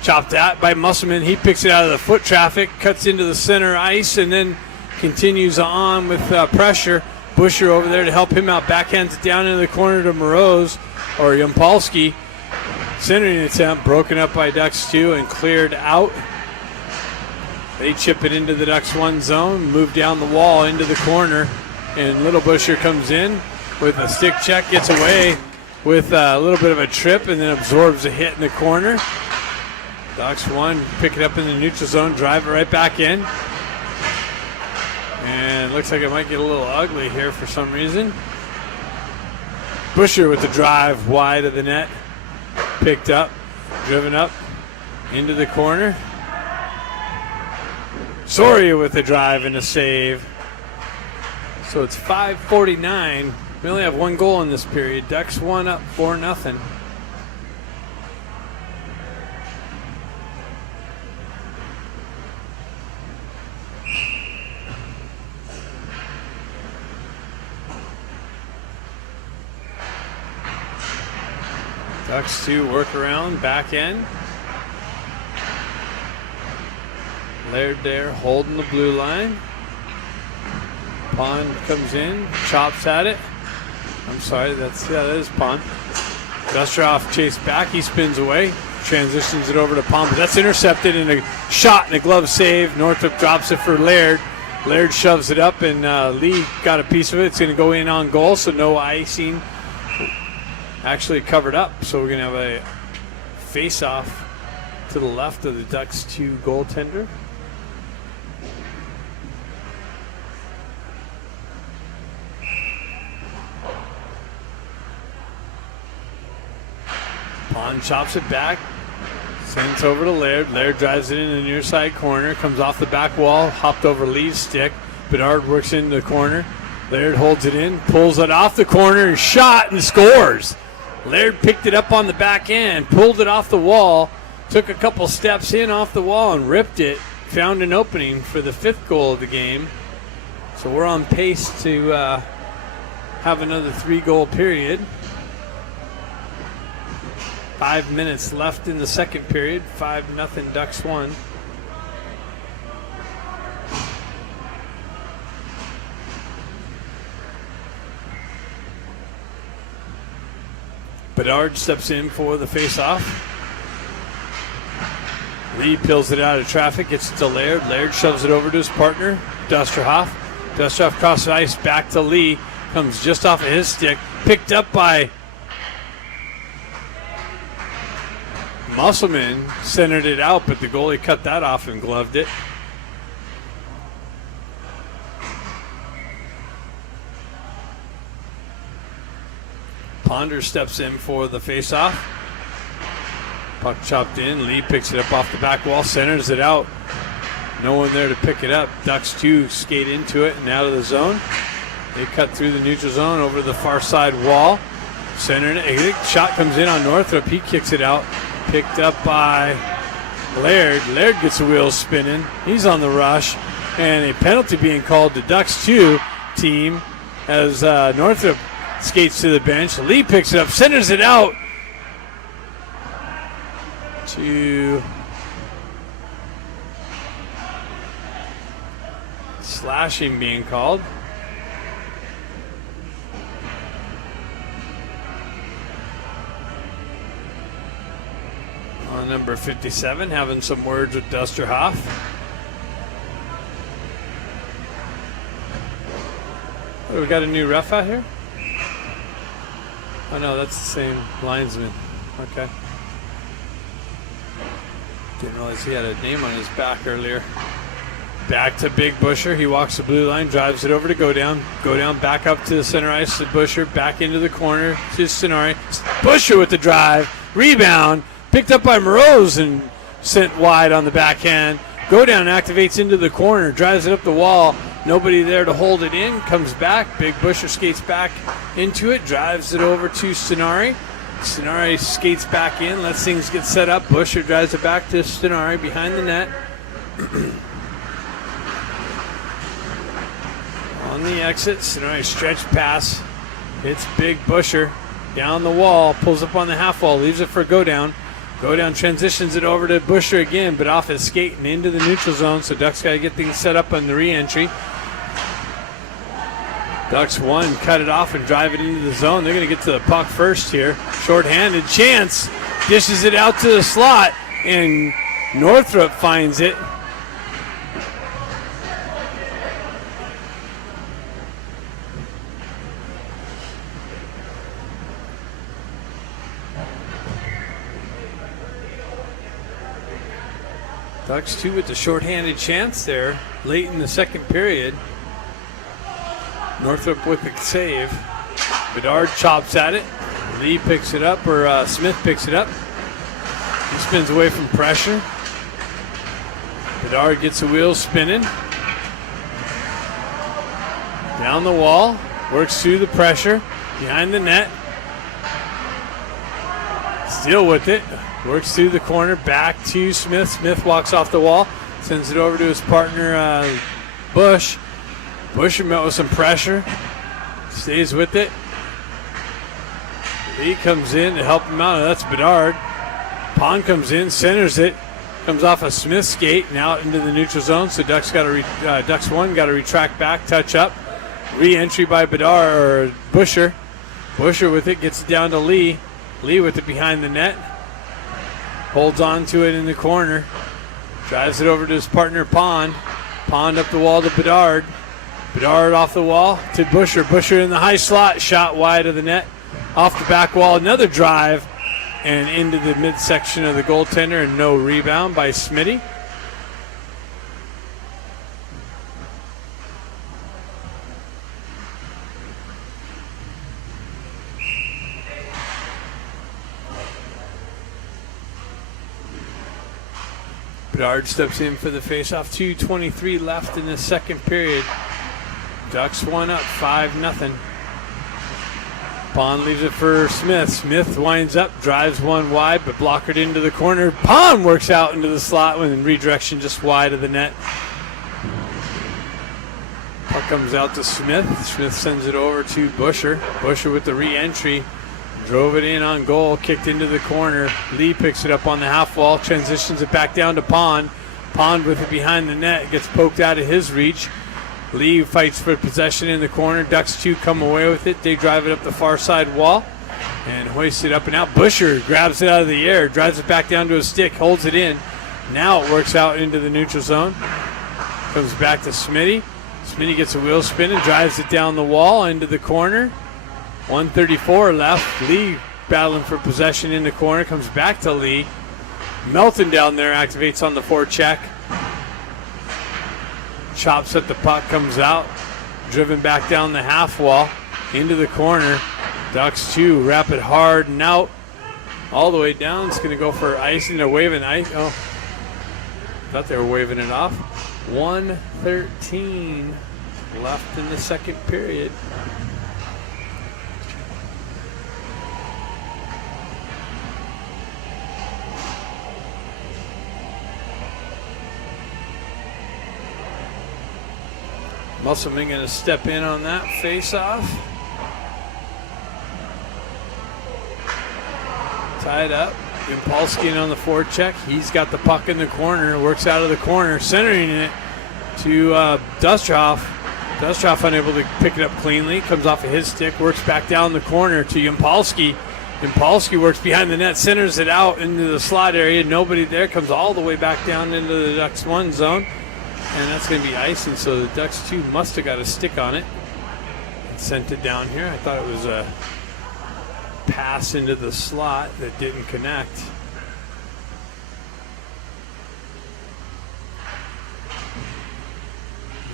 Chopped out by Musselman. He picks it out of the foot traffic, cuts into the center ice, and then continues on with pressure. Busher over there to help him out. Backhands it down into the corner to Moroz, or Yampolsky. Centering attempt broken up by Ducks 2 and cleared out. They chip it into the Ducks 1 zone, move down the wall into the corner, and Little Busher comes in with a stick check, gets away with a little bit of a trip, and then absorbs a hit in the corner. Ducks 1 pick it up in the neutral zone, drive it right back in. And it looks like it might get a little ugly here for some reason. Busher with the drive wide of the net. Picked up, driven up into the corner. Soria with the drive and a save. So it's 5:49. We only have one goal in this period. Ducks 1 up 4-0. Ducks 2 work around, back end. Laird there holding the blue line. Pond comes in, chops at it. I'm sorry, that is Pond. Dusteroff chased back, he spins away, transitions it over to Pond, but that's intercepted in a shot and a glove save. Northrop drops it for Laird. Laird shoves it up, and Lee got a piece of it. It's going to go in on goal, so no icing. Actually covered up, so we're going to have a face-off to the left of the Ducks 2 goaltender. Pond chops it back, sends over to Laird. Laird drives it in the near side corner, comes off the back wall, hopped over Lee's stick. Bedard works into the corner. Laird holds it in, pulls it off the corner, and shot and scores. Laird picked it up on the back end, pulled it off the wall, took a couple steps in off the wall and ripped it, found an opening for the 5th goal of the game. So we're on pace to have another 3-goal period. 5 minutes left in the second period. 5-0 Ducks 1. Bedard steps in for the face-off. Lee peels it out of traffic, gets it to Laird. Laird shoves it over to his partner, Dusterhoff. Dusterhoff crosses ice back to Lee. Comes just off of his stick. Picked up by Musselman, centered it out, but the goalie cut that off and gloved it. Ponder steps in for the faceoff. Puck chopped in. Lee picks it up off the back wall, centers it out. No one there to pick it up. Ducks 2 skate into it and out of the zone. They cut through the neutral zone over the far side wall. Centered it. Shot comes in on Northrop. He kicks it out. Picked up by Laird. Laird gets the wheels spinning. He's on the rush. And a penalty being called to Ducks 2 team as Northrop skates to the bench. Lee picks it up, centers it out to slashing being called. On number 57, having some words with Dusterhoff. Oh, we got a new ref out here? Oh no, that's the same linesman. Okay. Didn't realize he had a name on his back earlier. Back to Big Busher. He walks the blue line, drives it over to Go Down. Go Down back up to the center ice to Busher. Back into the corner to Sonari. Busher with the drive. Rebound. Picked up by Moroz and sent wide on the backhand. Go Down activates into the corner. Drives it up the wall. Nobody there to hold it in. Comes back. Big Busher skates back into it. Drives it over to Sonari. Sonari skates back in. Lets things get set up. Busher drives it back to Sonari behind the net. On the exit, Sonari stretch pass. Hits Big Busher. Down the wall. Pulls up on the half wall. Leaves it for Go Down. Go Down transitions it over to Busher again, but off his skate and into the neutral zone. So Ducks got to get things set up on the re-entry. Ducks 1, cut it off and drive it into the zone. They're going to get to the puck first here. Short-handed chance. Dishes it out to the slot, and Northrop finds it. Ducks 2 with the short-handed chance there late in the second period. Northrop with the save. Bedard chops at it. Lee picks it up, or Smith picks it up. He spins away from pressure. Bedard gets the wheels spinning. Down the wall. Works through the pressure. Behind the net. Still with it. Works through the corner. Back to Smith. Smith walks off the wall. Sends it over to his partner, Bush. Busher met with some pressure. Stays with it. Lee comes in to help him out. That's Bedard. Pond comes in, centers it. Comes off a Smith's skate and out into the neutral zone. So Ducks one got to retract back, touch up. Re-entry by Bedard or Busher. Busher with it, gets it down to Lee. Lee with it behind the net. Holds on to it in the corner. Drives it over to his partner Pond. Pond up the wall to Bedard. Bedard off the wall to Busher. Busher in the high slot, shot wide of the net. Off the back wall, another drive. And into the midsection of the goaltender, and no rebound by Smitty. Bedard steps in for the faceoff. 2:23 left in the second period. Ducks one up, 5-0. Pond leaves it for Smith. Smith winds up, drives one wide, but blockered into the corner. Pond works out into the slot with redirection just wide of the net. Puck comes out to Smith. Smith sends it over to Busher. Busher with the re-entry. Drove it in on goal, kicked into the corner. Lee picks it up on the half wall, transitions it back down to Pond. Pond with it behind the net, gets poked out of his reach. Lee fights for possession in the corner. Ducks 2 come away with it. They drive it up the far side wall and hoist it up and out. Busher grabs it out of the air, drives it back down to his stick, holds it in. Now it works out into the neutral zone. Comes back to Smitty. Smitty gets a wheel spin and drives it down the wall into the corner. 1:34 left. Lee battling for possession in the corner. Comes back to Lee. Melton down there activates on the forecheck. Chops at the puck, comes out, driven back down the half wall, into the corner. Ducks 2, wrap it hard and out, all the way down. It's going to go for icing. They're waving ice. Oh, thought they were waving it off. 1:13 left in the second period. Musselman going to step in on that face-off. Tied up. Impulski on the forecheck. He's got the puck in the corner. Works out of the corner. Centering it to Dustroff. Dustroff unable to pick it up cleanly. Comes off of his stick. Works back down the corner to Impulski. Impulski works behind the net. Centers it out into the slot area. Nobody there. Comes all the way back down into the Ducks 1 zone. And that's going to be icing, so the Ducks 2 must have got a stick on it and sent it down here. I thought it was a pass into the slot that didn't connect.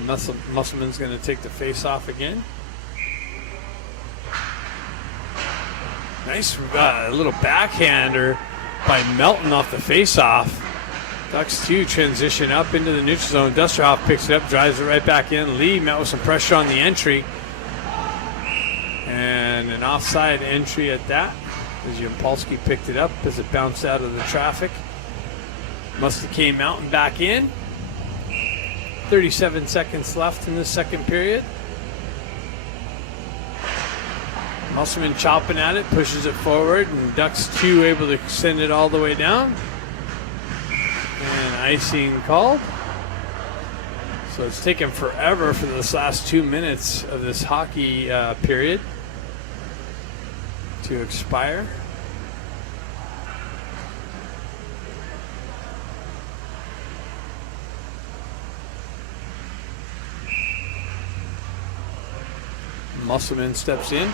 Musselman's going to take the face off again. Nice little backhander by Melton off the face off. Ducks 2 transition up into the neutral zone. Dusterhoff picks it up, drives it right back in. Lee met with some pressure on the entry. And an offside entry at that, as Yampolsky picked it up as it bounced out of the traffic. Must have came out and back in. 37 seconds left in the second period. Musselman chopping at it, pushes it forward, and Ducks 2 able to send it all the way down. And icing called. So it's taken forever for this last 2 minutes of this hockey period to expire. Musselman steps in.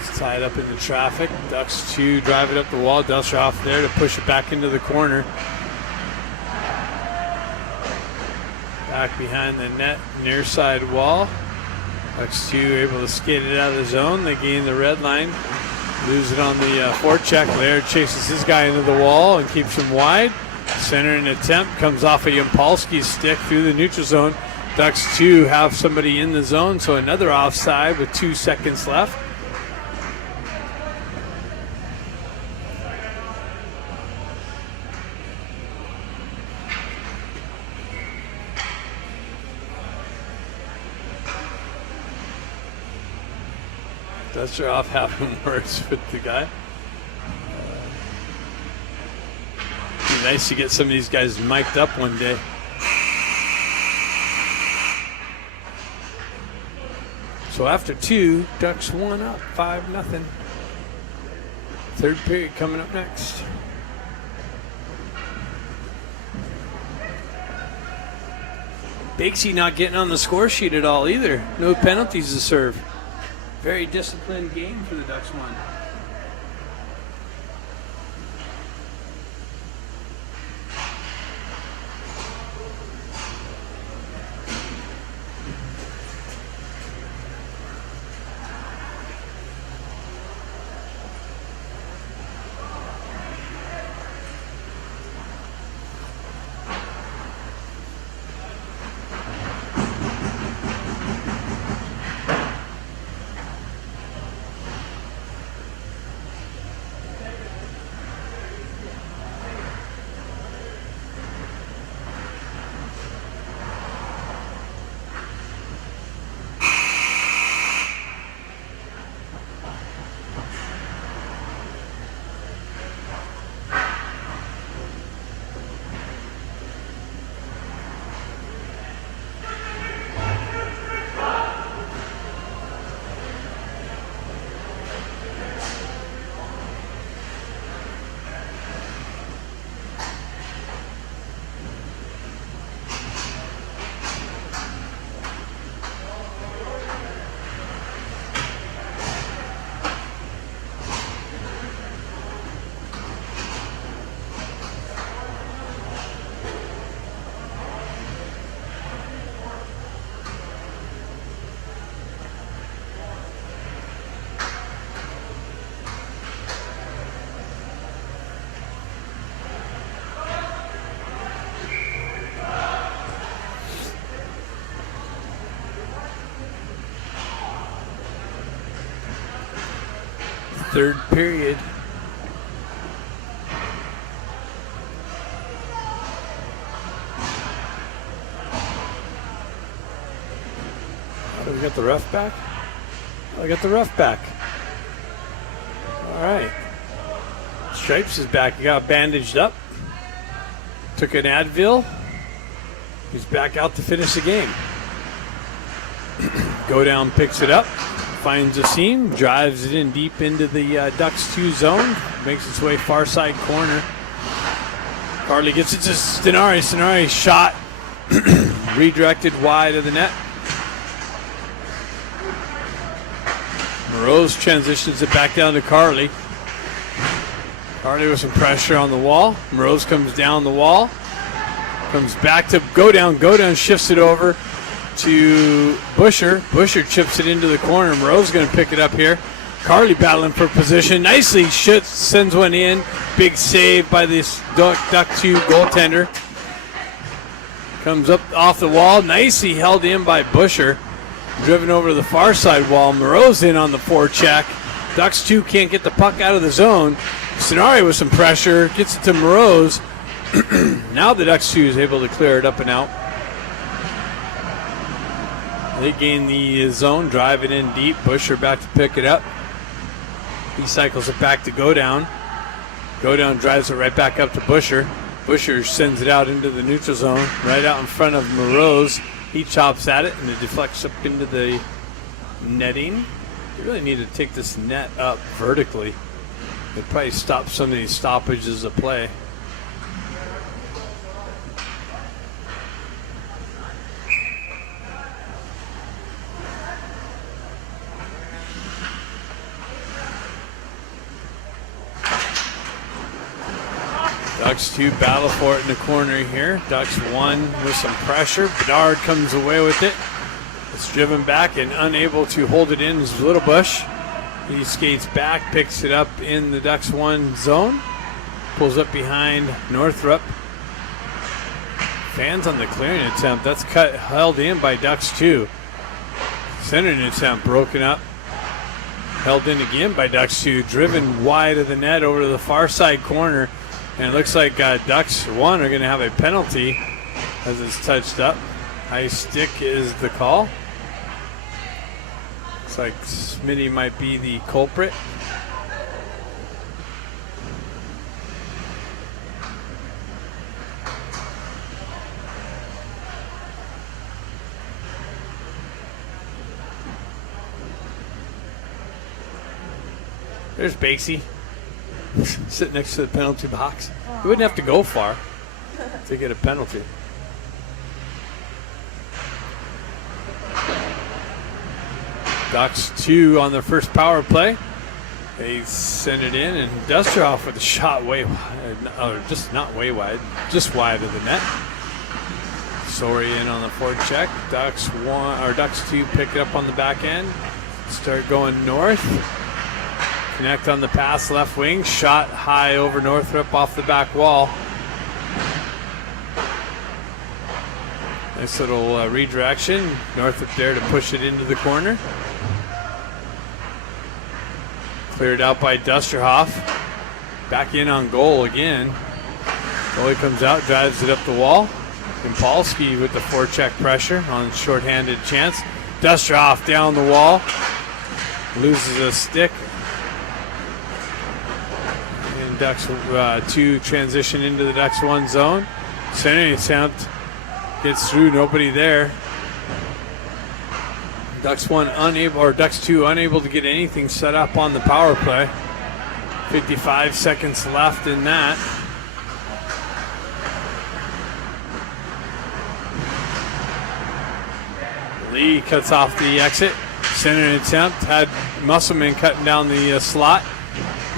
It's tied up in the traffic. Ducks 2 drive it up the wall. Dustroff there to push it back into the corner. Back behind the net, near side wall. Ducks 2 able to skate it out of the zone. They gain the red line. Lose it on the forecheck. Laird chases his guy into the wall and keeps him wide. Centering attempt comes off of Yampolsky's stick through the neutral zone. Ducks 2 have somebody in the zone, so another offside with 2 seconds left. Dust are off having words with the guy. Be nice to get some of these guys mic'd up one day. So after 2, Ducks 1 up, 5-0. Third period coming up next. Bakesy not getting on the score sheet at all either. No penalties to serve. Very disciplined game for the Ducks 1. Third period. Oh, we got the ref back? Oh, I got the ref back. All right. Stripes is back. He got bandaged up. Took an Advil. He's back out to finish the game. Go down, picks it up. Finds a seam, drives it in deep into the Ducks 2 zone, makes its way far side corner. Carly gets it to Stenari. Stenari shot, redirected wide of the net. Morose transitions it back down to Carly. Carly with some pressure on the wall. Morose comes down the wall, comes back to go down. Go down shifts it over to Busher. Busher chips it into the corner. Moreau's going to pick it up here. Carly battling for position. Nicely shoots, sends one in. Big save by this Duck 2 goaltender. Comes up off the wall. Nicely held in by Busher. Driven over to the far side wall. Moreau's in on the forecheck. Ducks 2 can't get the puck out of the zone. Stenari with some pressure. Gets it to Moreau's. Now the Ducks 2 is able to clear it up and out. They gain the zone, drive it in deep. Busher back to pick it up. He cycles it back to go down. Go down drives it right back up to Busher. Busher sends it out into the neutral zone, right out in front of Moreau's. He chops at it, and it deflects up into the netting. You really need to take this net up vertically. It probably stop some of these stoppages of play. Ducks 2 battle for it in the corner here. Ducks 1 with some pressure. Bedard comes away with it. It's driven back and unable to hold it in is Littlebush. He skates back, picks it up in the Ducks 1 zone. Pulls up behind Northrup. Fans on the clearing attempt. That's held in by Ducks 2. Centering attempt broken up. Held in again by Ducks 2. Driven wide of the net over to the far side corner. And it looks like Ducks 1 are going to have a penalty as it's touched up. High stick is the call. Looks like Smitty might be the culprit. There's Basey sitting next to the penalty box. He wouldn't have to go far to get a penalty. Ducks 2 on their first power play. They send it in, and Dusterhoff with a shot way wide, or just not way wide, just wide of the net. Sorry in on the forecheck. Ducks 2 pick it up on the back end. Start going north. Connect on the pass left wing. Shot high over Northrup off the back wall. Nice little redirection. Northrup there to push it into the corner. Cleared out by Dusterhoff. Back in on goal again. Goalie comes out, drives it up the wall. Impalski with the forecheck pressure on shorthanded chance. Dusterhoff down the wall. Loses a stick. And Ducks 2 transition into the Ducks 1 zone. Center attempt. Gets through, nobody there. Ducks 2 unable to get anything set up on the power play. 55 seconds left in that. Lee cuts off the exit. Center attempt, had Musselman cutting down the slot.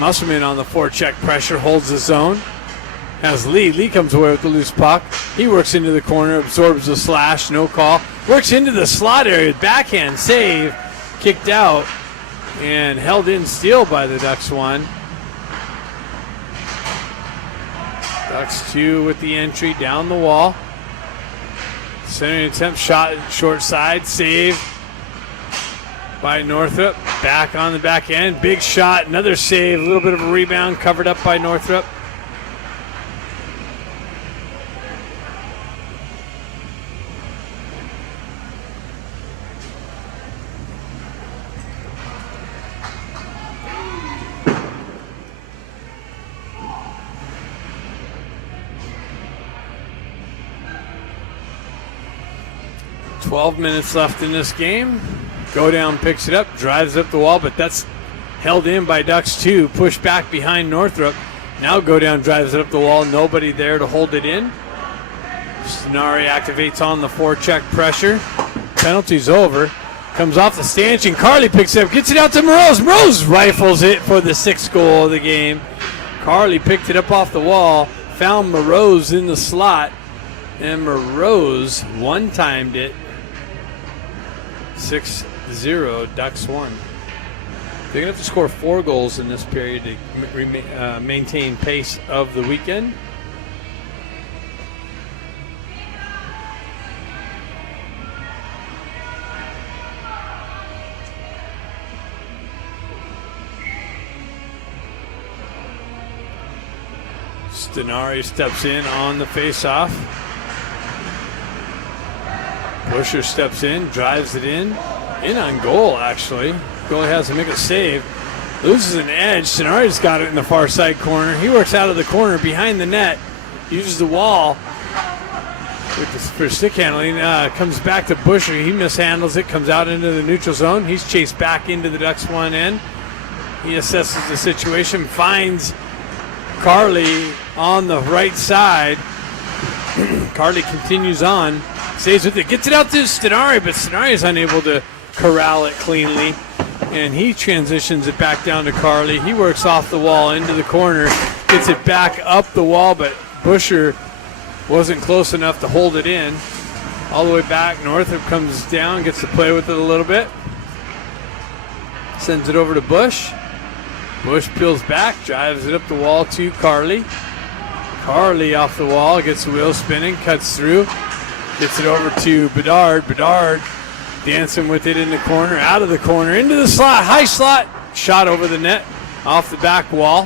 Musselman on the forecheck pressure, holds the zone. Has Lee. Lee comes away with the loose puck. He works into the corner, absorbs the slash, no call. Works into the slot area, backhand save, kicked out, and held in still by the Ducks 1. Ducks 2 with the entry down the wall. Center attempt, shot short side, save by Northrup. Back on the back end, big shot, another save, a little bit of a rebound, covered up by Northrup. .12 minutes left in this game. Go down, picks it up, drives up the wall, but that's held in by Ducks 2. Pushed back behind Northrup. Now go down, drives it up the wall. Nobody there to hold it in. Stenari activates on the forecheck pressure. Penalty's over. Comes off the stanchion. Carly picks it up, gets it out to Moroz. Moroz rifles it for the 6th goal of the game. Carly picked it up off the wall, found Moroz in the slot, and Moroz one-timed it. 6-0, Ducks 1. They're going to have to score 4 goals in this period to maintain pace of the weekend. Stenari steps in on the face-off. Busher steps in, drives it in on goal, actually. Goalie has to make a save. Loses an edge. Stenari's got it in the far side corner. He works out of the corner behind the net, uses the wall for stick handling. Comes back to Busher. He mishandles it, comes out into the neutral zone. He's chased back into the Ducks 1 end. He assesses the situation, finds Carly on the right side. Carly continues on. Stays with it, gets it out to Stenari, but Stenari is unable to corral it cleanly. And he transitions it back down to Carly. He works off the wall into the corner, gets it back up the wall, but Busher wasn't close enough to hold it in. All the way back, Northrup comes down, gets to play with it a little bit. Sends it over to Bush. Bush peels back, drives it up the wall to Carly. Carly off the wall, gets the wheel spinning, cuts through. Gets it over to Bedard. Bedard dancing with it in the corner, out of the corner, into the slot, high slot. Shot over the net, off the back wall.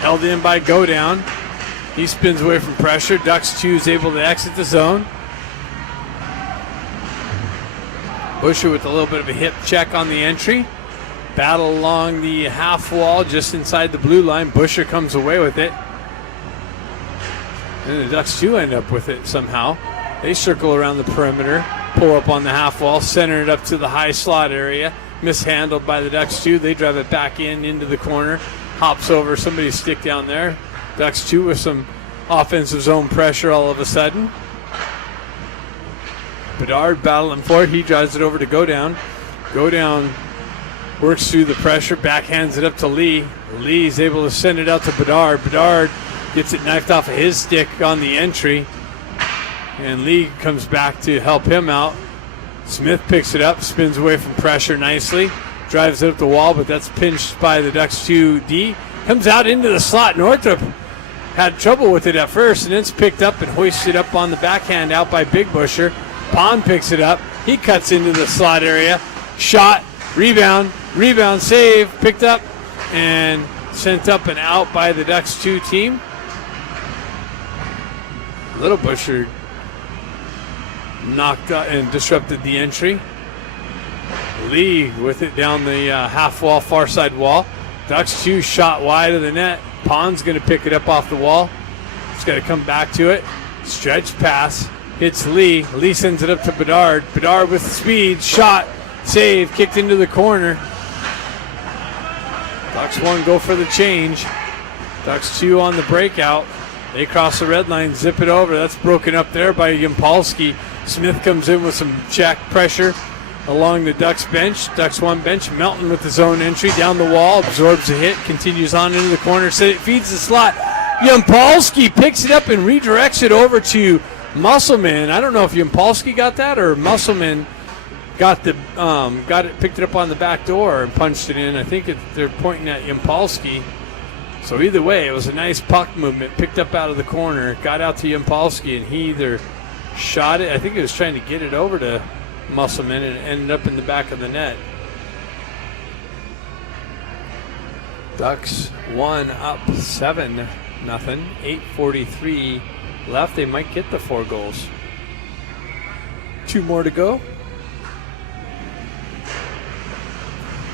Held in by Go Down. He spins away from pressure. Ducks 2 is able to exit the zone. Busher with a little bit of a hip check on the entry. Battle along the half wall just inside the blue line. Busher comes away with it. And the Ducks too end up with it somehow. They circle around the perimeter, pull up on the half wall, center it up to the high slot area. Mishandled by the Ducks too. They drive it back into the corner. Hops over somebody's stick down there. Ducks too with some offensive zone pressure all of a sudden. Bedard battling for it. He drives it over to Go Down. Go Down works through the pressure, backhands it up to Lee. Lee's able to send it out to Bedard. Bedard gets it knifed off of his stick on the entry. And Lee comes back to help him out. Smith picks it up, spins away from pressure nicely. Drives it up the wall, but that's pinched by the Ducks 2D. Comes out into the slot. Northrop had trouble with it at first, and it's picked up and hoisted up on the backhand out by Big Busher. Pond picks it up. He cuts into the slot area. Shot, rebound, save, picked up, and sent up and out by the Ducks 2 team. Little Busher knocked out and disrupted the entry. Lee with it down the half wall, far side wall. Ducks 2 shot wide of the net. Pond's going to pick it up off the wall. He's got to come back to it. Stretch pass. Hits Lee. Lee sends it up to Bedard. Bedard with speed. Shot. Save. Kicked into the corner. Ducks 1 go for the change. Ducks 2 on the breakout. They cross the red line. Zip it over. That's broken up there by Yampolsky. Smith comes in with some check pressure along the Ducks bench. Ducks 1 bench. Melton with his own entry down the wall. Absorbs a hit. Continues on into the corner. Feeds the slot. Yampolsky picks it up and redirects it over to Musselman. I don't know if Yampolsky got that or Musselman got it, picked it up on the back door and punched it in. I think they're pointing at Yampolsky. So either way, it was a nice puck movement. Picked up out of the corner. Got out to Yampolsky, and he either shot it. I think he was trying to get it over to Musselman and ended up in the back of the net. Ducks 1 up 7-0. 8:43 left. They might get the 4 goals. 2 more to go.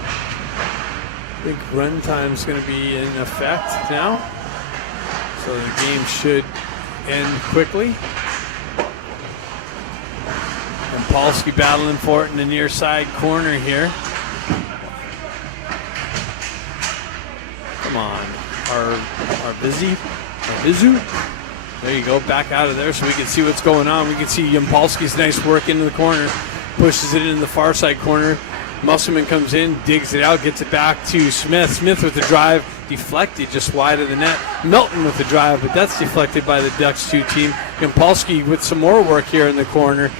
I think run time's going to be in effect now. So the game should end quickly. And Polsky battling for it in the near side corner here. Come on. Our Bizu. There you go, back out of there so we can see what's going on. We can see Yampolsky's nice work into the corner. Pushes it in the far side corner. Musselman comes in, digs it out, gets it back to Smith. Smith with the drive, deflected just wide of the net. Melton with the drive, but that's deflected by the Ducks 2 team. Yampolsky with some more work here in the corner.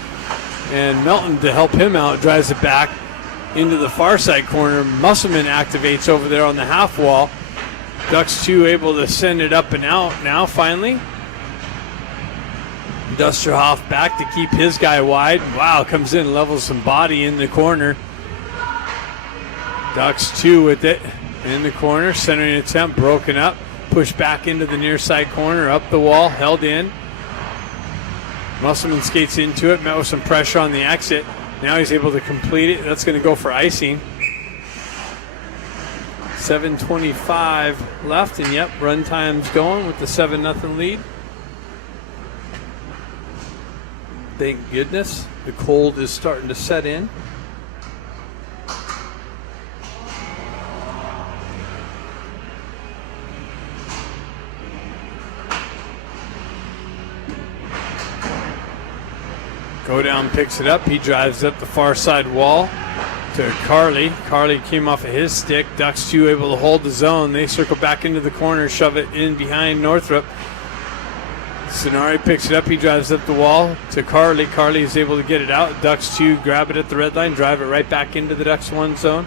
And Melton, to help him out, drives it back into the far side corner. Musselman activates over there on the half wall. Ducks 2 able to send it up and out now finally. Dusterhoff back to keep his guy wide. Wow, comes in, levels some body in the corner. Ducks 2 with it in the corner. Centering attempt broken up. Pushed back into the near side corner. Up the wall, held in. Musselman skates into it, met with some pressure on the exit. Now he's able to complete it. That's going to go for icing. 7:25 left, and yep, run time's going with the 7-0 lead. Thank goodness. The cold is starting to set in. Go Down picks it up. He drives up the far side wall to Carly. Carly came off of his stick. Ducks 2 able to hold the zone. They circle back into the corner, shove it in behind Northrop. Sonari picks it up. He drives up the wall to Carly. Carly is able to get it out. Ducks 2 grab it at the red line, drive it right back into the Ducks 1 zone.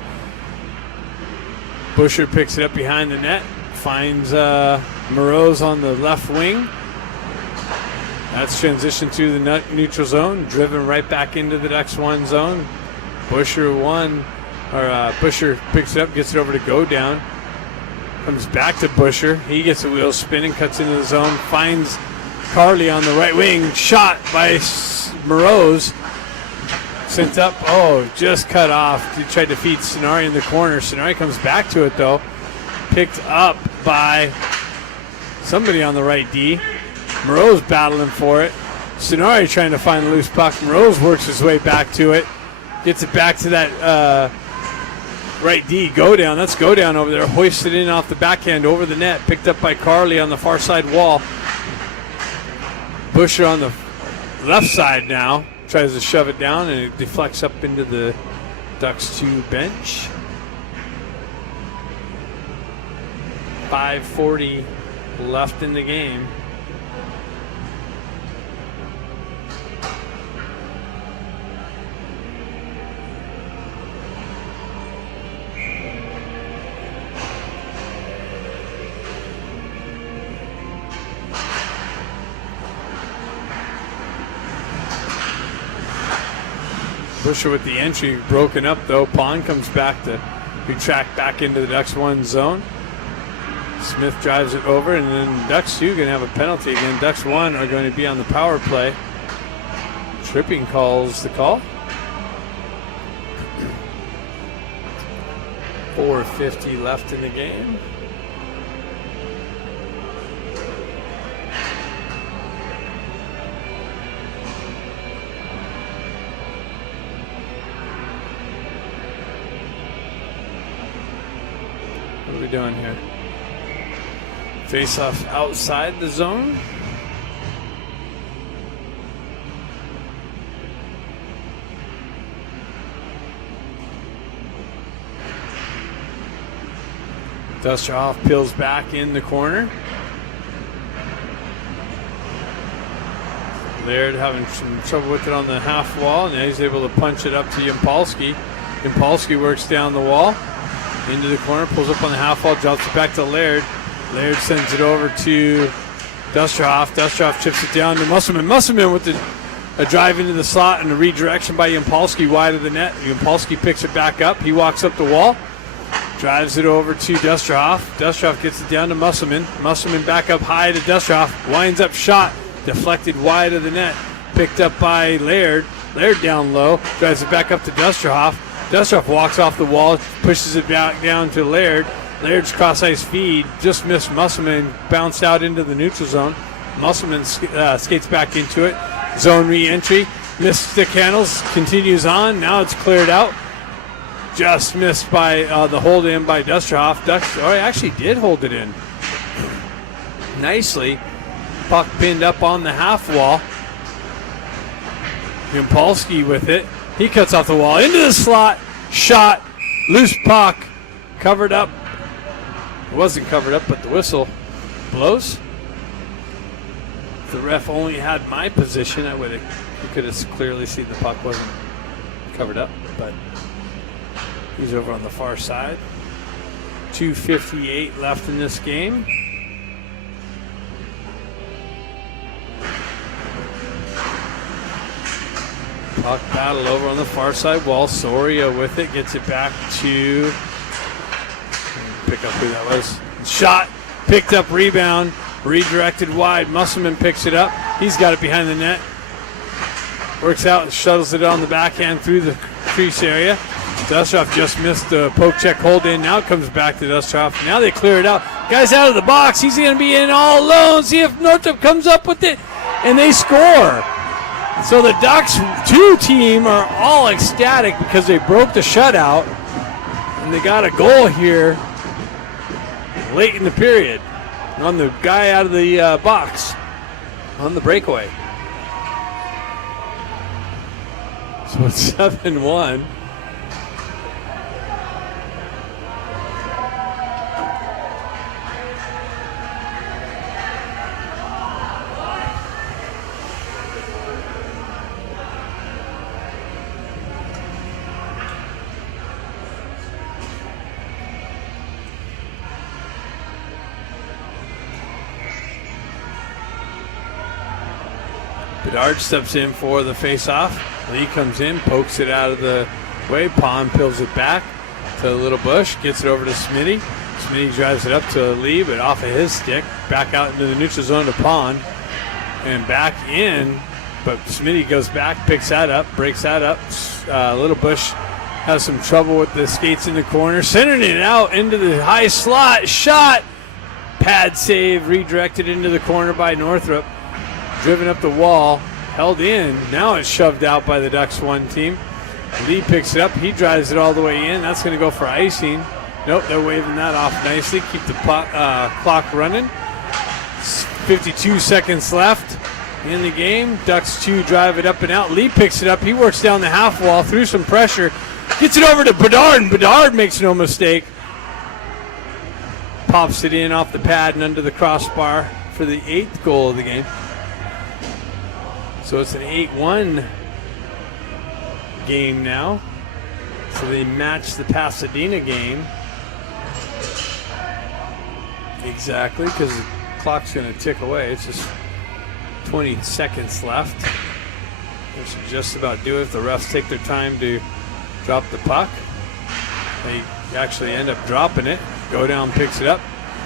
Busher picks it up behind the net. Finds Moreau's on the left wing. That's transitioned through the neutral zone, driven right back into the Ducks 1 zone. Busher picks it up, gets it over to Go Down. Comes back to Busher. He gets the wheel spinning, cuts into the zone, finds Carly on the right wing. Shot by Moreau's. Sent up. Oh, just cut off. He tried to feed Sonari in the corner. Sonari comes back to it, though. Picked up by somebody on the right D. Moreau's battling for it. Sonari trying to find a loose puck. Moreau's works his way back to it. Gets it back to that right D. Go down. That's go down over there. Hoisted in off the backhand over the net. Picked up by Carly on the far side wall. Busher on the left side now. Tries to shove it down and it deflects up into the Ducks 2 bench. 5:40 left in the game. Busher with the entry broken up though. Pond comes back to be tracked back into the Ducks 1 zone. Smith drives it over, and then Ducks 2 going to have a penalty again. Ducks 1 are going to be on the power play. Tripping calls the call. 4:50 left in the game. What are we doing here? Face off outside the zone. Dustoff peels back in the corner. Laird having some trouble with it on the half wall. Now he's able to punch it up to Yampolsky. Yampolsky works down the wall. Into the corner, pulls up on the half wall, drops it back to Laird. Laird sends it over to Dusterhoff. Dusterhoff chips it down to Musselman. Musselman with a drive into the slot and a redirection by Yampolsky wide of the net. Yampolsky picks it back up. He walks up the wall, drives it over to Dusterhoff. Dusterhoff gets it down to Musselman. Musselman back up high to Dusterhoff. Winds up shot, deflected wide of the net. Picked up by Laird. Laird down low, drives it back up to Dusterhoff. Dusterhoff walks off the wall, pushes it back down to Laird. Laird's cross-ice feed just missed Musselman, bounced out into the neutral zone. Musselman skates back into it. Zone re-entry. Missed stick handles, continues on. Now it's cleared out. Just missed by the hold in by Dusterhoff. Ducks actually did hold it in nicely. Puck pinned up on the half wall. Yampolsky with it. He cuts off the wall into the slot. Shot. Loose puck. Covered up. It wasn't covered up, but the whistle blows. If the ref only had my position, you could have clearly seen the puck wasn't covered up, but he's over on the far side. 2:58 left in this game. Puck battle over on the far side wall. Soria with it, gets it back to, pick up who that was. Shot, picked up, rebound, redirected wide. Musselman picks it up. He's got it behind the net. Works out and shuttles it on the backhand through the crease area. Dustoff just missed the poke check hold in. Now it comes back to Dustoff. Now they clear it out. Guy's out of the box. He's going to be in all alone. See if Northrop comes up with it. And they score. So the Ducks 2 team are all ecstatic because they broke the shutout. And they got a goal here late in the period on the guy out of the box on the breakaway. So it's 7-1. Bedard steps in for the face-off. Lee comes in, pokes it out of the way. Pond peels it back to Little Bush, gets it over to Smitty. Smitty drives it up to Lee, but off of his stick, back out into the neutral zone to Pond, and back in. But Smitty goes back, picks that up, breaks that up, Little Bush has some trouble with the skates in the corner. Centering it out into the high slot. Shot. Pad save. Redirected into the corner by Northrop. Driven up the wall. Held in. Now it's shoved out by the Ducks 1 team. Lee picks it up. He drives it all the way in. That's going to go for icing. Nope, they're waving that off nicely. Keep the clock running. 52 seconds left in the game. Ducks 2 drive it up and out. Lee picks it up. He works down the half wall through some pressure. Gets it over to Bedard, and Bedard makes no mistake. Pops it in off the pad and under the crossbar for the 8th goal of the game. So it's an 8-1 game now. So they match the Pasadena game. Exactly, because the clock's going to tick away. It's just 20 seconds left. This should just about do it if the refs take their time to drop the puck. They actually end up dropping it. Go down, picks it up.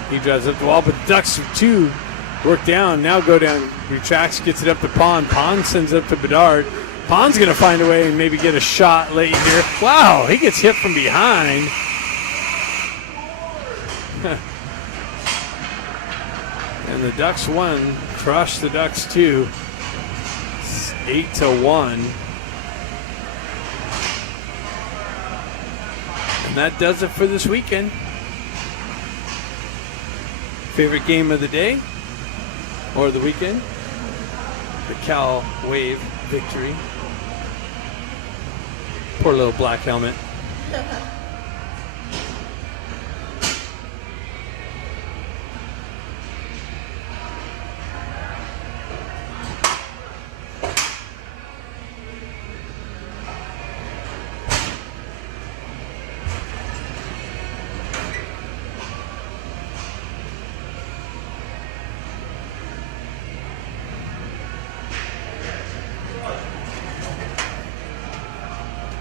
He drives up the wall, but the Ducks 2 work down. Now go down, retracts, gets it up to Pond. Pond sends it up to Bedard. Pond's going to find a way and maybe get a shot late here. Wow, he gets hit from behind. And the Ducks 1 crushed the Ducks 2. 8-1. And that does it for this weekend. Favorite game of the day or the weekend? The Cal Wave victory. Poor little black helmet.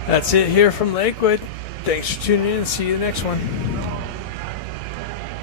That's it here from Lakewood. Thanks for tuning in. See you next one.